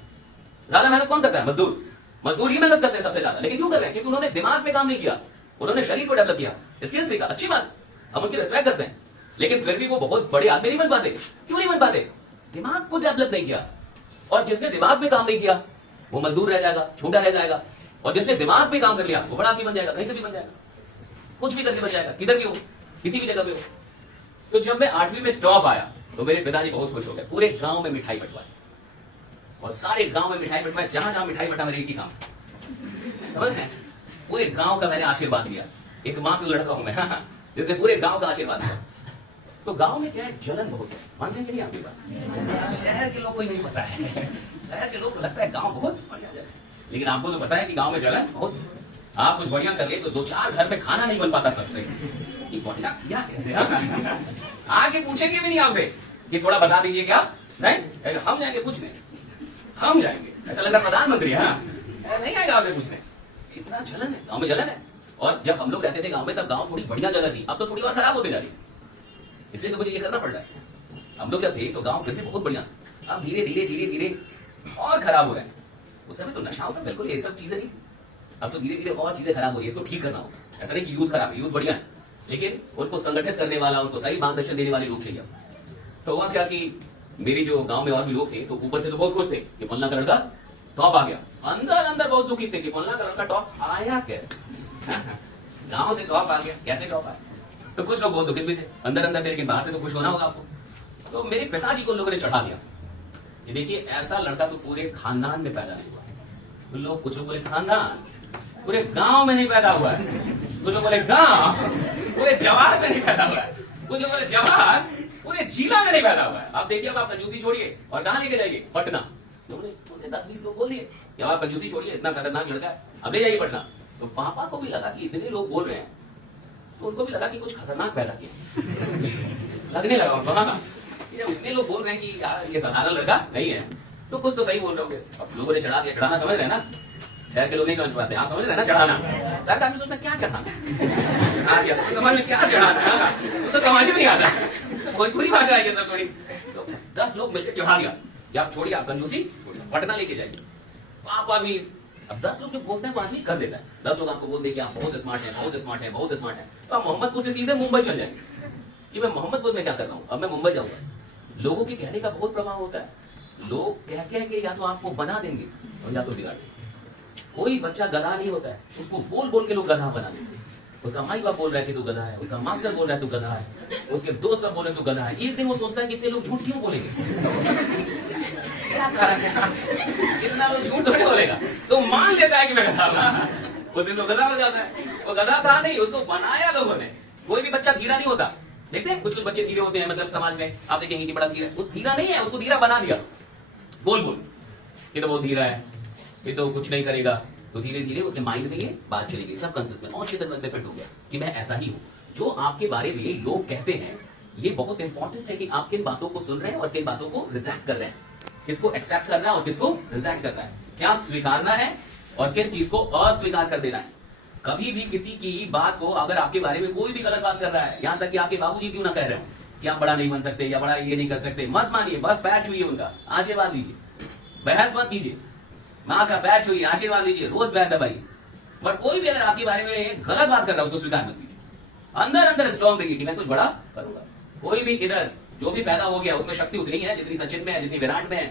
ज्यादा मेहनत कौन करता है? मजदूर। मजदूर ही मेहनत करते हैं सबसे ज्यादा, लेकिन क्यों कर रहे हैं? क्योंकि उन्होंने दिमाग पे काम नहीं किया, उन्होंने शरीर को डेवलप किया, स्किल सीखा। अच्छी बात, हम उनकी रिस्पेक्ट करते हैं, लेकिन फिर भी वो बहुत बड़े आदमी नहीं बन पाते। क्यों नहीं बन पाते? दिमाग को डेवलप नहीं किया। और जिसने दिमाग पे काम नहीं किया वो मजदूर रह जाएगा, छोटा रह जाएगा। और जिसने दिमाग पे काम कर लिया वो बड़ा आदमी बन जाएगा, कहीं से भी बन जाएगा, कुछ भी करके बन जाएगा, किधर भी हो, किसी भी जगह पे हो। तो जब मैं 8वीं में टॉप आया तो मेरे पिताजी बहुत खुश हो गए। पूरे गांव में मिठाई बंटवाई और सारे गांव में मिठाई बंटवाई। जहां जहां मिठाई बंटा मेरे एक ही काम, समझ रहे हैं? पूरे गांव का मैंने आशीर्वाद दिया। एकमात्र लड़का हूं मैं जिसने पूरे गांव का आशीर्वाद दिया। तो गांव में क्या है, जलन बहुत है। मानते हैं कि नहीं आपकी बात? शहर के लोग को ही नहीं पता है। शहर के लोग को लगता है गांव बहुत बढ़िया जगह है, लेकिन आपको तो पता है कि गांव में जलन बहुत। आप कुछ बढ़िया कर ले तो 2-4 घर में खाना नहीं बन पाता सबसे। ये बढ़िया किया कैसे? आगे पूछेंगे भी नहीं आपसे कि थोड़ा बता दीजिए क्या? नहीं, हम जाएंगे पूछने, हम जाएंगे। ऐसा लग रहा प्रधानमंत्री है, नहीं आएगा आपसे पूछने। इतना जलन है गांव में, जलन है। और जब हम लोग रहते थे गांव में तब गांव थोड़ी बढ़िया जगह थी, अब तो थोड़ी और खराब होती जा रही है। इसलिए तो मुझे ये करना पड़ रहा है। हम लोग जब थे तो गांव फिर भी बहुत बढ़िया, अब धीरे धीरे धीरे धीरे और खराब हो रहा है। उस समय तो नशा सब बिल्कुल ये सब चीजें नहीं, अब तो धीरे धीरे और चीजें खराब हो रही है। इसको ठीक करना होगा। ऐसा नहीं कि यूथ खराब है, यूथ बढ़िया है, लेकिन उनको संगठित करने वाला, उनको सही मार्गदर्शन देने वाले लोग चाहिए। तो हुआ क्या कि मेरी जो गांव में और भी लोग थे तो ऊपर से तो बहुत खुश थे कि फलना का लड़का टॉप आ गया, अंदर अंदर बहुत दुखी थे कि फलना का लड़का टॉप आया कैसे? गांव से टॉप आ गया, कैसे टॉप आया? तो कुछ लोग बहुत दुखित भी थे अंदर अंदर थे, लेकिन बाहर से तो खुश होना होगा आपको। तो मेरे पिताजी को लोगों ने चढ़ा दिया कि देखिए ऐसा लड़का तो पूरे खानदान में पैदा नहीं हुआ है। तो लोग, कुछ लोग बोले खानदान, पूरे गांव में नहीं पैदा हुआ है। कुछ लोग बोले गांव, पूरे जवाहर में नहीं पैदा हुआ है। कुछ लोग बोले जवाहर, पूरे जिला में नहीं पैदा हुआ है। अब देखिए, अब आप कंजूसी छोड़िए और कहां लेके जाइए? पटना। उन्होंने 10-20 लोग बोल दिए कि आप कंजूसी छोड़िए, इतना खतरनाक लड़का है, अब ले जाइए पटना। तो पापा को भी लगा कि इतने लोग बोल रहे हैं, तो उनको भी लगा कि कुछ खतरनाक पैदा किया। लगने लगा उनको, हाँ, इतने लोग बोल रहे हैं कि यार ये साधारण लड़का नहीं है, तो कुछ तो सही बोल रहे होंगे। अब लोगों ने चढ़ा दिया। चढ़ाना समझ रहे हैं ना? शहर के लोग नहीं समझ पाते, आप समझ रहे हैं ना? चढ़ाना, शायद आदमी सोचता क्या चढ़ाना, चढ़ा दिया तो समझ में क्या चढ़ाना, तो समझ में नहीं आता। कोई पूरी भाषा है सब थोड़ी। तो 10 लोग मिलकर चढ़ा दिया कि आप छोड़िए, आप कंजूसी पटना लेके जाइए। पापा भी, अब 10 लोग जो बोलते हैं वो आदमी कर देता है। 10 लोग आपको बोल दे कि आप बहुत स्मार्ट हैं, बहुत स्मार्ट हैं, बहुत स्मार्ट हैं, तो आप मोहम्मदपुर से सीधे मुंबई चल जाएंगे कि मैं मोहम्मदपुर में क्या कर रहा हूँ, अब मैं मुंबई जाऊंगा। लोगों के कहने का बहुत प्रभाव होता है। लोग कह के या तो आपको बना देंगे और या तो बिगाड़ देंगे। कोई बच्चा गधा नहीं होता है, उसको बोल बोल के लोग गधा बना देंगे। उसका माई बाप बोल रहा है कि तू गधा है, उसका मास्टर बोल रहा है तू गधा है, उसके दोस्त सब बोल रहे तू गधा है। एक दिन वो सोचता है कि इतने लोग झूठ क्यों बोलेंगे, क्या कारण है, इतना लोग झूठ थोड़ी बोलेगा, तो मान लेता है कि मैं गधा हूं। उस दिन वो गधा हो जाता है। वो गधा था नहीं, उसको बनाया लोगों ने। कोई भी बच्चा धीरा नहीं होता। देखते हैं कुछ बच्चे धीरे होते हैं, मतलब समाज में आप देखेंगे कि बड़ा धीरा है, वो धीरा नहीं है, उसको धीरा बना दिया बोल बोल। ये तो बहुत धीरा है, ये तो कुछ नहीं करेगा। तो धीरे धीरे उसके माइंड में ये बात चली गई, सब कॉन्शियस में और चेतन मन में फिट हो गया कि मैं ऐसा ही हूं। जो आपके बारे में लोग कहते हैं ये बहुत इंपॉर्टेंट है कि आप किन बातों को सुन रहे हैं और किन बातों को रिजेक्ट कर रहे हैं, किसको एक्सेप्ट करना है और किसको रिजेक्ट करना है, क्या स्वीकारना है और किस चीज को अस्वीकार कर देना है। कभी भी किसी की बात को, अगर आपके बारे में कोई भी गलत बात कर रहा है, यहां तक कि आपके बाबूजी क्यों ना कह रहे हो कि आप बड़ा नहीं बन सकते या बड़ा ये नहीं कर सकते, मत मानिए, बस पैर छूइए, उनका आशीर्वाद लीजिए, बहस मत कीजिए, माँ का पैर छूइए, आशीर्वाद लीजिए, रोज पैर दबाइए। बट कोई भी अगर आपके बारे में गलत बात कर रहा है उसको स्वीकार मत कीजिए, अंदर अंदर स्ट्रॉन्ग रहिए कि मैं कुछ बड़ा करूंगा। कोई भी इधर जो भी पैदा हो गया उसमें शक्ति उतनी है जितनी सचिन में है, जितनी विराट में है,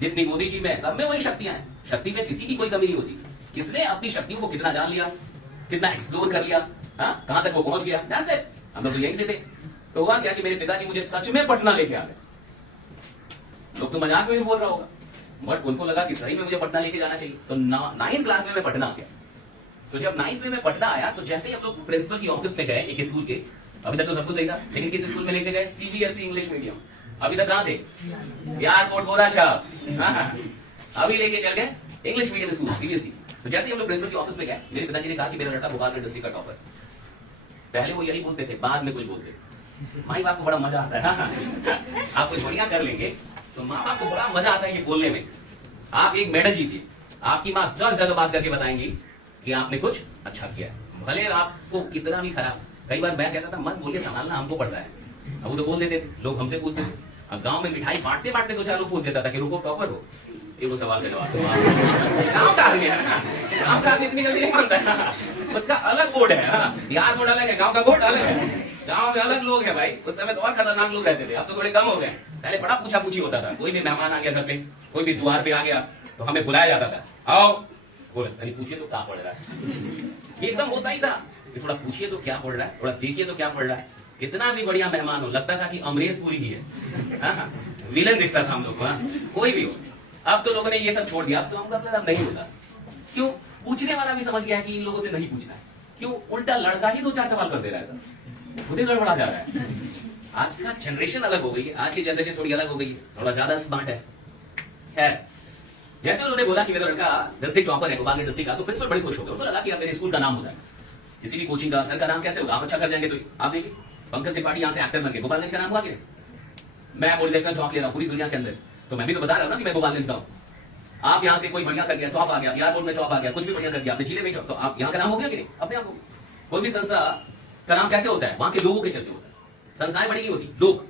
जितनी मोदी जी में है, सब में वही शक्तियां हैं। शक्ति में किसी की कोई कमी नहीं होती। किसने अपनी शक्तियों को कितना जान लिया, कितना एक्सप्लोर कर लिया, हाँ, कहां तक वो पहुंच गया, दैट्स इट। हम लोग तो यहीं से थे। तो हुआ क्या कि मेरे पिताजी मुझे सच में पटना लेके आ गए। लोग तो मजाक में भी बोल रहा होगा, बट उनको लगा कि सही में मुझे पटना लेके जाना चाहिए। तो 9th क्लास में मैं पटना आ गया। तो जब 9th में मैं पटना आया तो जैसे ही हम लोग प्रिंसिपल की ऑफिस में गए एक स्कूल के, अभी तक तो सब कुछ सही था, लेकिन किस स्कूल में लेके गए, CBSE इंग्लिश मीडियम। अभी तक कहां थे, एयरपोर्ट बोरा छाप, अभी लेके चल गए इंग्लिश मीडियम स्कूल CBSE। तो जैसे ही हम लोग प्रिंसिपल की ऑफिस में गए, मेरे पिताजी ने कहा कि मेरा लड़का भोपाल में डिस्ट्रिक्ट का टॉपर। पहले वो यही बोलते थे, बाद में कुछ बोलते, माई बाप को बड़ा मजा आता है। आप कुछ बढ़िया कर लेंगे तो माँ बाप को बड़ा मजा आता है ये बोलने में। आप एक मेडल जीतिए, आपकी माँ 10 जगह बात करके बताएंगी कि आपने कुछ अच्छा किया है, भले आपको कितना भी खराब। कई बार मैं कहता था मत बोल के संभालना हमको पड़ता है, अब वो तो बोल देते थे, लोग हमसे पूछते थे। अब गांव में मिठाई बांटते बांटते तो 4 लोग पूछ देता था कि रुको टॉपर हो, ये वो सवाल का जवाब। गांव का आदमी है ना, गांव का आदमी इतनी जल्दी नहीं मानता है, उसका अलग बोर्ड है। बिहार बोर्ड अलग है, गांव का बोर्ड अलग है। गांव में अलग लोग हैं भाई, उस समय तो और खतरनाक लोग रहते थे, अब तो थोड़े कम हो गए। पहले बड़ा पूछा पूछी होता था, कोई भी मेहमान आ गया घर पे, कोई भी द्वार पे आ गया तो हमें बुलाया जाता था, आओ बोले नहीं पूछिए तो क्या पढ़ रहा है। ये एकदम होता ही था कि थोड़ा पूछिए तो क्या पढ़ रहा है, थोड़ा देखिए तो क्या पढ़ रहा है। कितना भी बढ़िया मेहमान हो, लगता था कि अमरीश पुरी ही है, विलन दिखता था हम लोग को, कोई भी हो। अब तो लोगों ने ये सब छोड़ दिया, अब तो हमका मतलब नहीं होता। क्यों? पूछने वाला भी समझ गया है कि इन लोगों से नहीं पूछना है। क्यों? उल्टा लड़का ही 2-4 सवाल कर दे रहा है, सब खुद ही गड़बड़ा जा रहा है। आज का जनरेशन अलग हो गई है, आज की जनरेशन थोड़ी अलग हो गई है, थोड़ा ज्यादा स्मार्ट है। खैर, जैसे उन्होंने बोला कि मेरा लड़का डिस्ट्रिक्ट टॉपर है गोपालगंज डिस्ट्रिक्ट का, तो प्रिंसिपल बड़े खुश हो गए। उनको लगा कि अब मेरे स्कूल का नाम होता है, किसी भी कोचिंग का सर का नाम कैसे होगा, आप अच्छा कर जाएंगे। तो आप देखिए पंकज त्रिपाठी यहाँ से एक्टर बन के गोपालगंज का नाम हुआ कि मैं मोटिवेशनल जॉब ले रहा हूँ पूरी दुनिया के अंदर, तो मैं भी तो बता रहा हूँ ना कि मैं गोपालगंज का हूँ। आप यहाँ से कोई बढ़िया कर गया, जॉब आ गया, बिहार बोर्ड में जॉब आ गया, कुछ भी बढ़िया कर दिया आपने, जिले में तो आप यहाँ का नाम हो गया कि नहीं, अपने आप हो। कोई भी संस्था का नाम कैसे होता है, वहां के लोगों के चलते होता है। संस्थाएं बड़ी नहीं होती, लोग।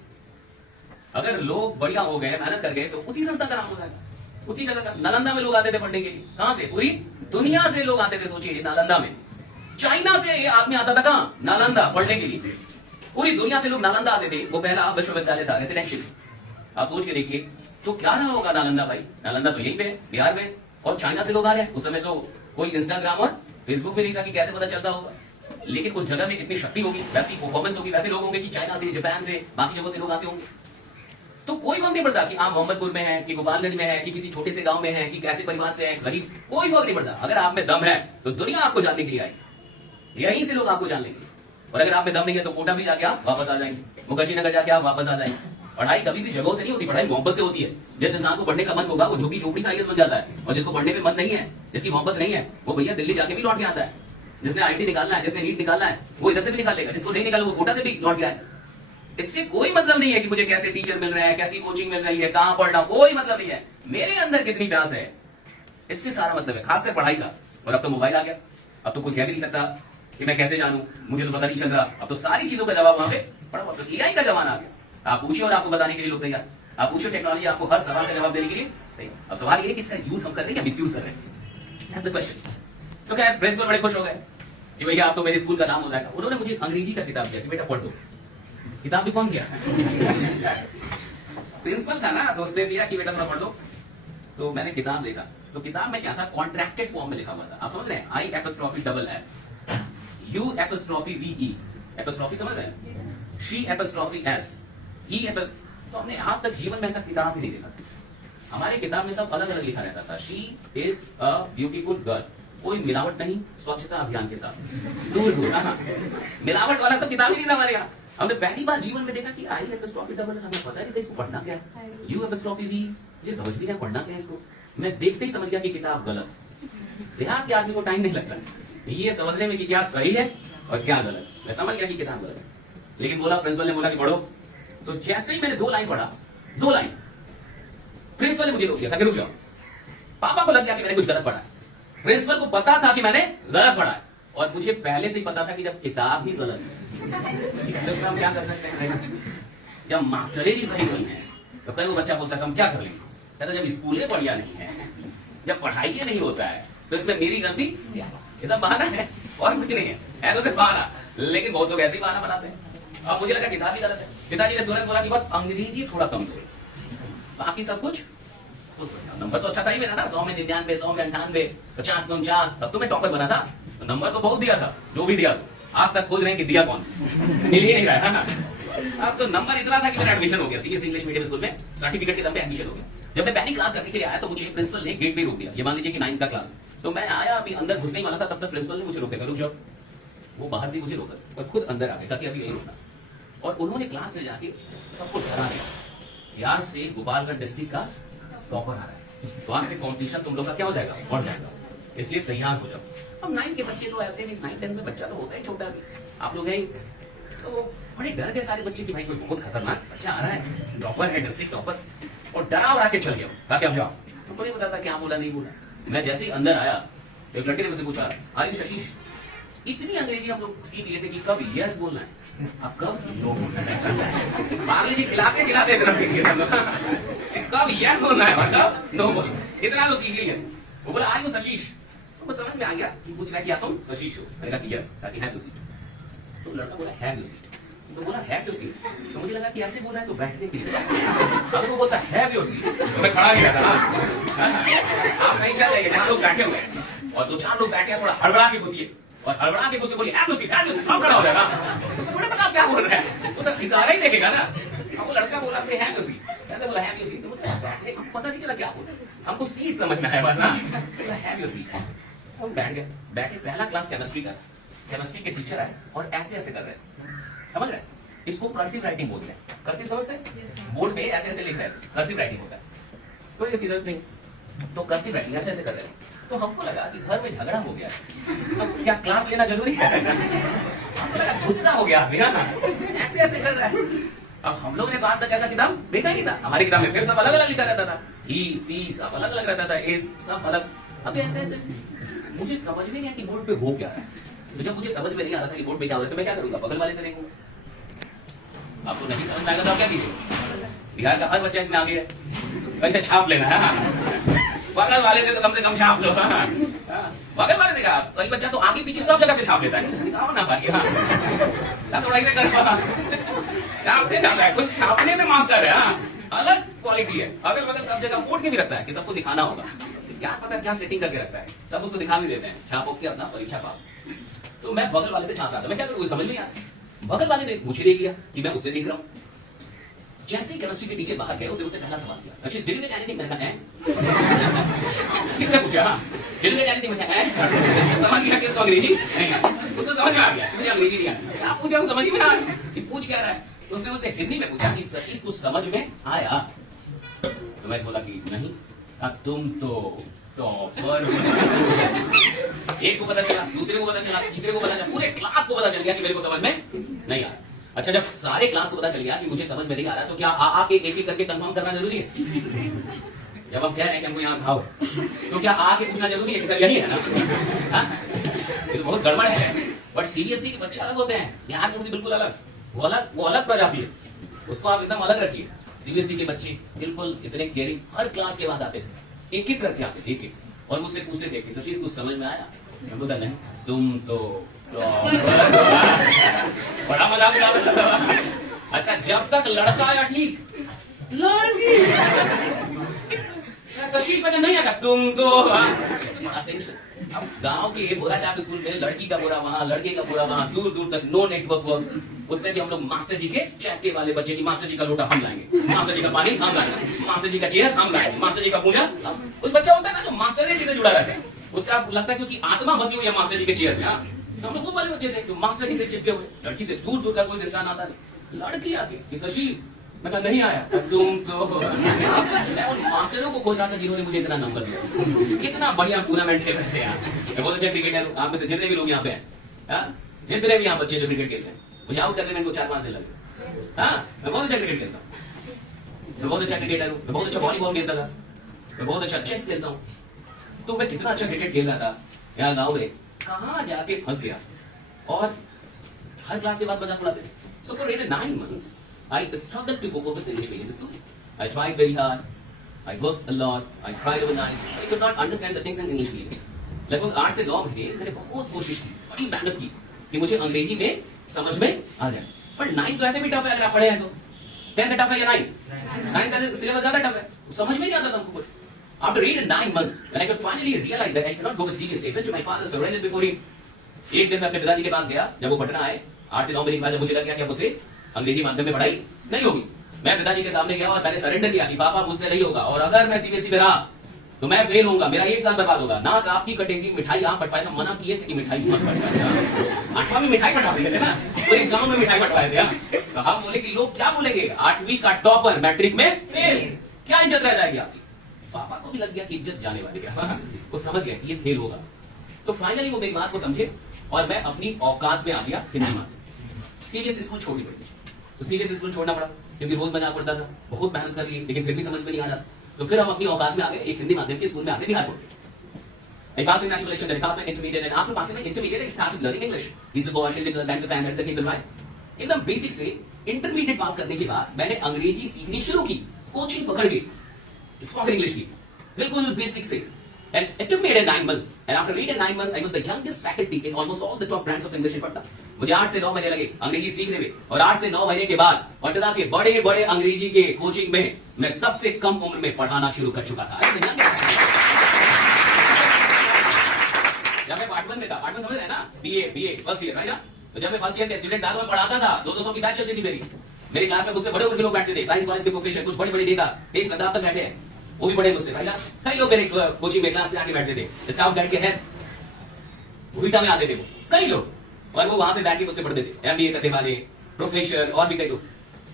अगर लोग बढ़िया हो गए, मेहनत कर गए, तो उसी संस्था का नाम हो जाएगा, उसी जगह का। नालंदा में लोग आते थे पढ़ने के लिए, कहां से? पूरी दुनिया से लोग आते थे। सोचिए नालंदा में, चाइना से ये आदमी आता था कहां? नालंदा पढ़ने के लिए। पूरी दुनिया से लोग नालंदा आते थे, वो पहला विश्वविद्यालय था, रेसिडेंशियल। आप सोच के देखिए तो क्या रहा होगा नालंदा भाई। नालंदा तो यहीं पे बिहार में, और चाइना से लोग आ रहे हैं। उस समय तो कोई इंस्टाग्राम और फेसबुक भी नहीं था कि कैसे पता चलता होगा, लेकिन उस जगह में इतनी शक्ति होगी, वैसी परफॉर्मेंस होगी, वैसे लोग होंगे कि चाइना से, जापान से, बाकी जगहों से लोग आते होंगे। तो कोई फर्क नहीं पड़ता कि आप मोहम्मदपुर में है, कि गोपालगंज में है, कि किसी छोटे से गांव में है, कि कैसे परिवार से है, गरीब, कोई फर्क नहीं पड़ता। अगर आप में दम है तो दुनिया आपको जानने के लिए आएगी, यहीं से लोग आपको जान लेंगे। और अगर आप में दम नहीं है तो कोटा भी जाके आप वापस आ जाएंगे, मुखर्जी नगर जाके आप वापस आ जाएंगे। पढ़ाई कभी भी जगहों से नहीं होती, पढ़ाई मोहब्बत से होती है। जिस इंसान को पढ़ने का मन होगा वो झोंकी झोपड़ी से आईएएस बन जाता है, और जिसको पढ़ने में मन नहीं है, जिसकी मोहब्बत नहीं है, वो भैया दिल्ली जाके भी लौट के आता है। जिसने आईटी निकालना है, जिसने नीट निकालना है, वो इधर से भी निकालेगा, जिसको नहीं निकाला वो कोटा से भी लौट गया है। इससे कोई मतलब नहीं है कि मुझे कैसे टीचर मिल रहे हैं, कैसी कोचिंग मिल रही है, कहां पढ़ना, कोई मतलब नहीं है। मेरे अंदर कितनी प्यास है, इससे सारा मतलब है, खासकर पढ़ाई का। और अब तो मोबाइल आ गया, अब तो कोई कह भी नहीं सकता कि मैं कैसे जानूं, मुझे तो पता नहीं चल रहा। अब तो सारी चीजों का जवाब वहां पे पड़ा हुआ, तो एआई का जमाना आ गया। आप पूछिए और आपको बताने के लिए लोग तैयार। आप पूछिए, टेक्नोलॉजी आपको हर सवाल का जवाब देने के लिए तैयार। अब सवाल ये है कि इसका यूज हम कर रहे हैं या मिसयूज कर रहे हैं, दैट्स द क्वेश्चन। तो क्या प्रिंसिपल बड़े खुश हो गए कि भैया आप तो मेरे स्कूल का नाम हो जाएगा। उन्होंने मुझे अंग्रेजी का किताब दिया कि बेटा पढ़ दो। किताब भी कौन दिया? प्रिंसिपल था ना, तो उसने दिया कि बेटा थोड़ा पढ़ लो। तो मैंने किताब देखा, तो किताब में क्या था, कॉन्ट्रैक्टेड फॉर्म में लिखा हुआ था। आप समझ रहे हैं, I apostrophe double F, U apostrophe V E, apostrophe समझ रहे हैं, शी एपोस्ट्रोफी एस, ही। तो हमने आज तक जीवन में ऐसा किताब ही नहीं देखा। हमारे किताब में सब अलग अलग लिखा रहता था। She is a beautiful girl, कोई मिलावट नहीं, स्वच्छता अभियान के साथ दूर दूर। मिलावट वाला तो किताब ही नहीं था हमारे यहाँ। हमने पहली बार जीवन में देखा कि आई एपोस्ट्रोफी डबल एफ, हमें पता नहीं था इसको पढ़ना क्या है। यू एपोस्ट्रोफी वी, ये समझ भी नहीं पढ़ना क्या है इसको। मैं देखते ही समझ गया कि किताब गलत। देहात के आदमी को टाइम नहीं लगता ये समझने में कि क्या सही है और क्या गलत। मैं समझ गया कि किताब गलत है, लेकिन बोला, प्रिंसिपल ने बोला कि पढ़ो। तो जैसे ही मैंने 2 लाइन पढ़ा, 2 लाइन, प्रिंसिपल ने मुझे रोक दिया, रुक जाओ। पापा को लग गया कि मैंने कुछ गलत पढ़ा है। प्रिंसिपल को पता था कि मैंने गलत पढ़ा है, और मुझे पहले से ही पता था कि जब किताब ही गलत है तो इसमें हम क्या कर सकते हैं। जब मास्टरें ही सही नहीं है तो कई वो बच्चा बोलता है हम क्या कर लेंगे। कहता जब स्कूलें बढ़िया नहीं है, जब पढ़ाई नहीं होता है, तो इसमें मेरी गलती, ये सब बहाना है और कुछ नहीं है तो सिर्फ बहाना। लेकिन बहुत लोग ऐसे ही बहाना बनाते हैं। अब मुझे लगा किताब ही गलत है। पिताजी ने तुरंत बोला कि बस अंग्रेजी थोड़ा कम दो, बाकी सब कुछ। नंबर तो अच्छा था ही मेरा ना, 100 में 99, 100 में 98, 50 में 49। तब तो मैं टॉपर बना था, तो नंबर तो बहुत दिया था, जो भी दिया था। आज तक खोज रहे हैं कि दिया कौन, मिल ही नहीं रहा है ना। अब तो नंबर इतना था कि मेरा एडमिशन हो गया सीबीएसई इंग्लिश मीडियम स्कूल में, सर्टिफिकेट के दम पे एडमिशन हो गया। जब मैं पहली क्लास करने के लिए आया तो मुझे प्रिंसिपल ने गेट पे रोक दिया। ये मान लीजिए कि 9th का क्लास, तो मैं आया, अभी अंदर घुसने वाला था, तब तक प्रिंसिपल ने मुझे रोका, रुक जाओ। वो बाहर से मुझे रोका और खुद अंदर आ गए, ताकि अभी यही रोकना। और उन्होंने क्लास में जाके सबको डरा दिया, यार से गोपालगंज डिस्ट्रिक्ट का टॉपर आ रहा है, तो आज से कॉम्पिटिशन तुम लोग का क्या हो जाएगा, बढ़ जाएगा, इसलिए तैयार हो जाओ। अब 9 के बच्चे तो ऐसे भी, 9-10 में बच्चा तो होता है छोटा भी, आप लोग हैं, तो बड़े डर गए सारे बच्चे कि भाई कोई बहुत खतरनाक बच्चा आ रहा है, टॉपर है, डिस्ट्रिक्ट टॉपर। और डरा वरा के चल गया, कहा कि अब जाओ। हमको नहीं पता था क्या बोला नहीं बोला। मैं जैसे ही अंदर आया, एक लड़के ने मुझसे पूछा, आर यू शशीश? इतनी अंग्रेजी हम लोग सीख लिए थे कि कब यस बोलना है, अब कब नो बोलना है। पागल जी खिलाते खिलाते कब यस बोलना है और कब नो बोलना, इतना तो सीख लिया। वो बोला आर यू शशीश? तो समझ में आ गया कि पूछ रहा है कि क्या तुम शशीश हो? मैंने कहा कि यस, ताकि हैव यू सीट। तो लड़का बोला हैव यू सीट। तो बोला हैव योर सीट, तो मुझे लगा कि ऐसे बोल रहा है तो बैठने के लिए। अगर वो बोलता हैव योर सीट तो मैं खड़ा नहीं रहता ना। आप नहीं चल रहे, लोग बैठे हुए हैं और 2-4 लोग बैठे हैं, थोड़ा हड़बड़ा के घुसिए और हड़बड़ा के घुसे बोलिए have your seat, have your seat, खड़ा हो जाएगा। तो थोड़ा पता आप क्या बोल रहे हैं, वो तो इशारा ही देखेगा ना। वो लड़का बोला कि हैव योर सीट, ऐसे बोला हैव योर सीट, तो बैठने हमको पता नहीं चला क्या बोल रहा है, हमको सीट समझ में आया बस ना। हैव योर सीट, हम बैठ गए। बैठे, पहला क्लास केमिस्ट्री का, केमिस्ट्री के टीचर आए और ऐसे ऐसे कर रहे हैं, समझ रहे हैं? इसको कर्सिव राइटिंग बोलते हैं। कर्सिव समझते हैं? बोर्ड पे ऐसे ऐसे लिख रहे हैं, कर्सिव राइटिंग होता है। कोई ऐसी जरूरत नहीं, तो कर्सिव राइटिंग ऐसे ऐसे कर रहे हैं। तो हमको लगा कि घर में झगड़ा हो गया, अब क्या क्लास लेना जरूरी है? हमको लगा गुस्सा हो गया, ऐसे ऐसे कर रहा है। अब हम लोग ने तो आज तक ऐसा किताब देखा ही नहीं था। हमारी किताब में फिर सब अलग अलग लिखा रहता था, ही सी सब अलग अलग रहता था, एज सब अलग। अब ऐसे ऐसे मुझे समझ में नहीं आया कि बोर्ड पे हो क्या रहा है। तो जब मुझे समझ में नहीं आ रहा था कि बोर्ड पे क्या हो रहा है, तो मैं क्या करूंगा, बगल वाले से देखूंगा। आपको नहीं समझ में आएगा तो आप क्या कीजिए, बिहार का हर बच्चा इसमें आगे है, कैसे छाप लेना है। बगल वाले से तो कम छाप लो। बगल वाले से कहा, कई बच्चा तो आगे पीछे सब जगह से छाप लेता है। ना भाई, थोड़ा इसे कर छापते जाता है, कुछ छापने में मास्टर है, अलग क्वालिटी है। अगल बगल सब जगह बोर्ड के भी रखता है कि सबको दिखाना होगा, क्या पता क्या सेटिंग करके रखता है, सब उसको दिखा भी देते हैं, छापो के अपना परीक्षा पास। तो मैं बगल वाले से छाप रहा था, मैं क्या करूँ समझ नहीं आया। बगल वाले ने मुझे देख लिया कि मैं उससे देख रहा हूँ। जैसे ही केमिस्ट्री के टीचर बाहर गए, उसने उससे पहला सवाल किया, Sachin did you get anything? मैंने कहा किसने पूछा, डिड यू गेट एनीथिंग? मैंने समझ गया कि इसको अंग्रेजी नहीं, उसको समझ में आ गया मुझे अंग्रेजी नहीं आती। क्या पूछा समझ में ना कि पूछ क्या रहा है। तो उसने उससे हिंदी में पूछा कि सतीश को समझ में आया? तो मैं बोला कि नहीं। तुम तो टॉपर। एक को पता चला, दूसरे को पता चला, तीसरे को पता चला, पूरे क्लास को पता चल गया कि मेरे को समझ में नहीं आ रहा। अच्छा, जब सारे क्लास को पता चल गया कि मुझे समझ में नहीं आ रहा, तो क्या आ के एक करके कंफर्म करना जरूरी है? जब हम कह रहे हैं कि हमको यहाँ खाओ, तो क्या आ के पूछना जरूरी है कि सर यही है ना? ये तो बहुत गड़बड़ है। बट सीबीएसई के बच्चे अलग होते हैं, बिहार बोर्ड से बिल्कुल अलग, वो अलग प्रजाति है, उसको आप एकदम अलग रखिए। सीबीएसई के बच्चे बिल्कुल इतने केयरिंग, हर क्लास के बाद आते थे, एक एक करके आते थे, एक एक, और मुझसे पूछते थे कि सर चीज कुछ समझ में आया? मैं बोलता नहीं, तुम तो बड़ा मजाक उड़ा रहा था। अच्छा, जब तक लड़का आया ठीक, लड़की शशीश वजह नहीं आया, तुम तो अब गांव के बोरा चाप स्कूल में लड़की का बोरा वहां, लड़के का बोरा वहां, दूर दूर तक नो नेटवर्क वर्क्स। उसमें भी हम लोग मास्टर जी के चैटे वाले बच्चे की, मास्टर जी का लोटा हम लाएंगे, मास्टर जी का पानी हम लाएंगे, मास्टर जी का चेयर हम लाएंगे, मास्टर जी का पूजा। कुछ बच्चा होता है ना जो मास्टर जी से जुड़ा रहता है, उसका लगता है कि उसकी आत्मा बसी हुई है मास्टर जी के चेयर में। हम लोग वो वाले बच्चे थे जो मास्टर जी से चिपके हुए, लड़की से दूर दूर का कोई रिश्ता नाता नहीं। लड़की आके शशीश, मैं कहा नहीं आया, तुम तो मैं उन मास्टरों को खोज रहा था जिन्होंने मुझे इतना नंबर दिया। कितना बढ़िया टूर्नामेंट खेल रहे थे यार, बहुत अच्छा क्रिकेटर। आप में से जितने भी लोग यहाँ पे हैं, जितने भी यहाँ बच्चे जो क्रिकेट खेलते हैं, मुझे आउट करने में इनको 4-5 दिन लगे। मैं बहुत अच्छा क्रिकेट खेलता हूँ, मैं बहुत अच्छा क्रिकेटर हूँ, मैं बहुत अच्छा वॉलीबॉल खेलता था, मैं बहुत अच्छा चेस खेलता हूँ। तो मैं कितना अच्छा क्रिकेट खेल रहा था यहाँ गाँव में, कहाँ जाके फंस गया और हर क्लास के बाद मजाक उड़ाते थे। So for 8 or 9 months, I struggled to go over the English medium school. I tried very hard. I worked a lot. I tried overnight. I could not understand the things in English medium. लगभग 8 से 9 महीने मैंने बहुत कोशिश की, बड़ी मेहनत की कि मुझे अंग्रेजी में समझ में आ जाए। पर 9 तो ऐसे भी टफ है अगर आप पढ़े हैं तो। 10 टफ है या 9? 9 का सिलेबस ज्यादा टफ है, समझ में नहीं आता था हमको कुछ। After 8 and 9 months, when I could finally realize that I cannot go with serious statement to my father, surrendered before him. एक दिन मैं अपने पिताजी के पास गया, जब वो पटना आए 8 से 9 महीने के बाद, जब मुझे लग गया कि अब उसे अंग्रेजी माध्यम में पढ़ाई नहीं होगी, मैं पिताजी के सामने गया और मैंने सरेंडर किया कि पापा मुझसे नहीं होगा, और अगर मैं सीबीएसई में रहा तो मैं फेल होऊंगा, मेरा 1 साल बर्बाद होगा। ना आपकी कटेगी, मिठाई आप बंटवाए ना, मना किए थे कि मिठाई मत बंटवाए। 8वां में मिठाई बंटवाते थे ना, पूरे गांव में मिठाई बंटवाए थे। तो हम बोले कि लोग क्या बोलेंगे, 8वीं का टॉपर मैट्रिक में फेल, क्या इज्जत रह जाएगी आपकी। पापा को भी लग गया कि इज्जत जाने वाली है, वो समझ गया कि ये फेल होगा। तो फाइनली वो मेरी बात को समझे और मैं अपनी औकात में आ गया हिंदी में। सीबीएसई स्कूल छोड़नी पड़ी, तो सीबीएसई स्कूल छोड़ना पड़ा। क्योंकि रोज बनाना पड़ता था, बहुत मेहनत कर ली, लेकिन फिर भी समझ में नहीं आ रहा। तो फिर हम अपनी औकात में आ गए, एक हिंदी माध्यम के स्कूल में आगे Bihar board. I passed my matriculation, then I passed my intermediate, and after passing my intermediate, I started learning English. He's a boy, she's a girl, that's a fan, that's the kingdom, right? एकदम basic से intermediate pass करने के बाद मैंने अंग्रेजी सीखनी शुरू की, कोचिंग पकड़ के स्पोकन इंग्लिश की, बिल्कुल बेसिक से। And it took me 9 months, and after 8 and 9 months, I was the youngest faculty in almost all the top brands of English in Patna. मुझे 8 से 9 महीने लगे अंग्रेजी सीखने में, और 8 से 9 महीने के बाद पटना के बड़े बड़े अंग्रेजी के कोचिंग में मैं सबसे कम उम्र में पढ़ाना शुरू कर चुका था। जब मैं पार्ट 1 में था, पार्ट 1 समझ रहे हैं ना, बीए फर्स्ट ईयर, राइट ना? तो जब मैं फर्स्ट ईयर के स्टूडेंट था तो मैं पढ़ाता था, 200 की बैच चलती थी मेरी क्लास में। मुझसे बड़े उम्र के लोग बैठते थे, साइंस कॉलेज के प्रोफेसर, कुछ बड़ी डे का तेज पंजाब तक बैठे हैं, वो भी बड़े मुझसे, राइट ना? कई लोग मेरे कोचिंग में क्लास में आके बैठते थे, स्काउट गाइड के हेड भूमिका में आते थे वो, कई लोग, और वो वहां पे बैठ के मुझसे पढ़ते थे, एमबीए करने वाले, प्रोफेसर और भी कई लोग।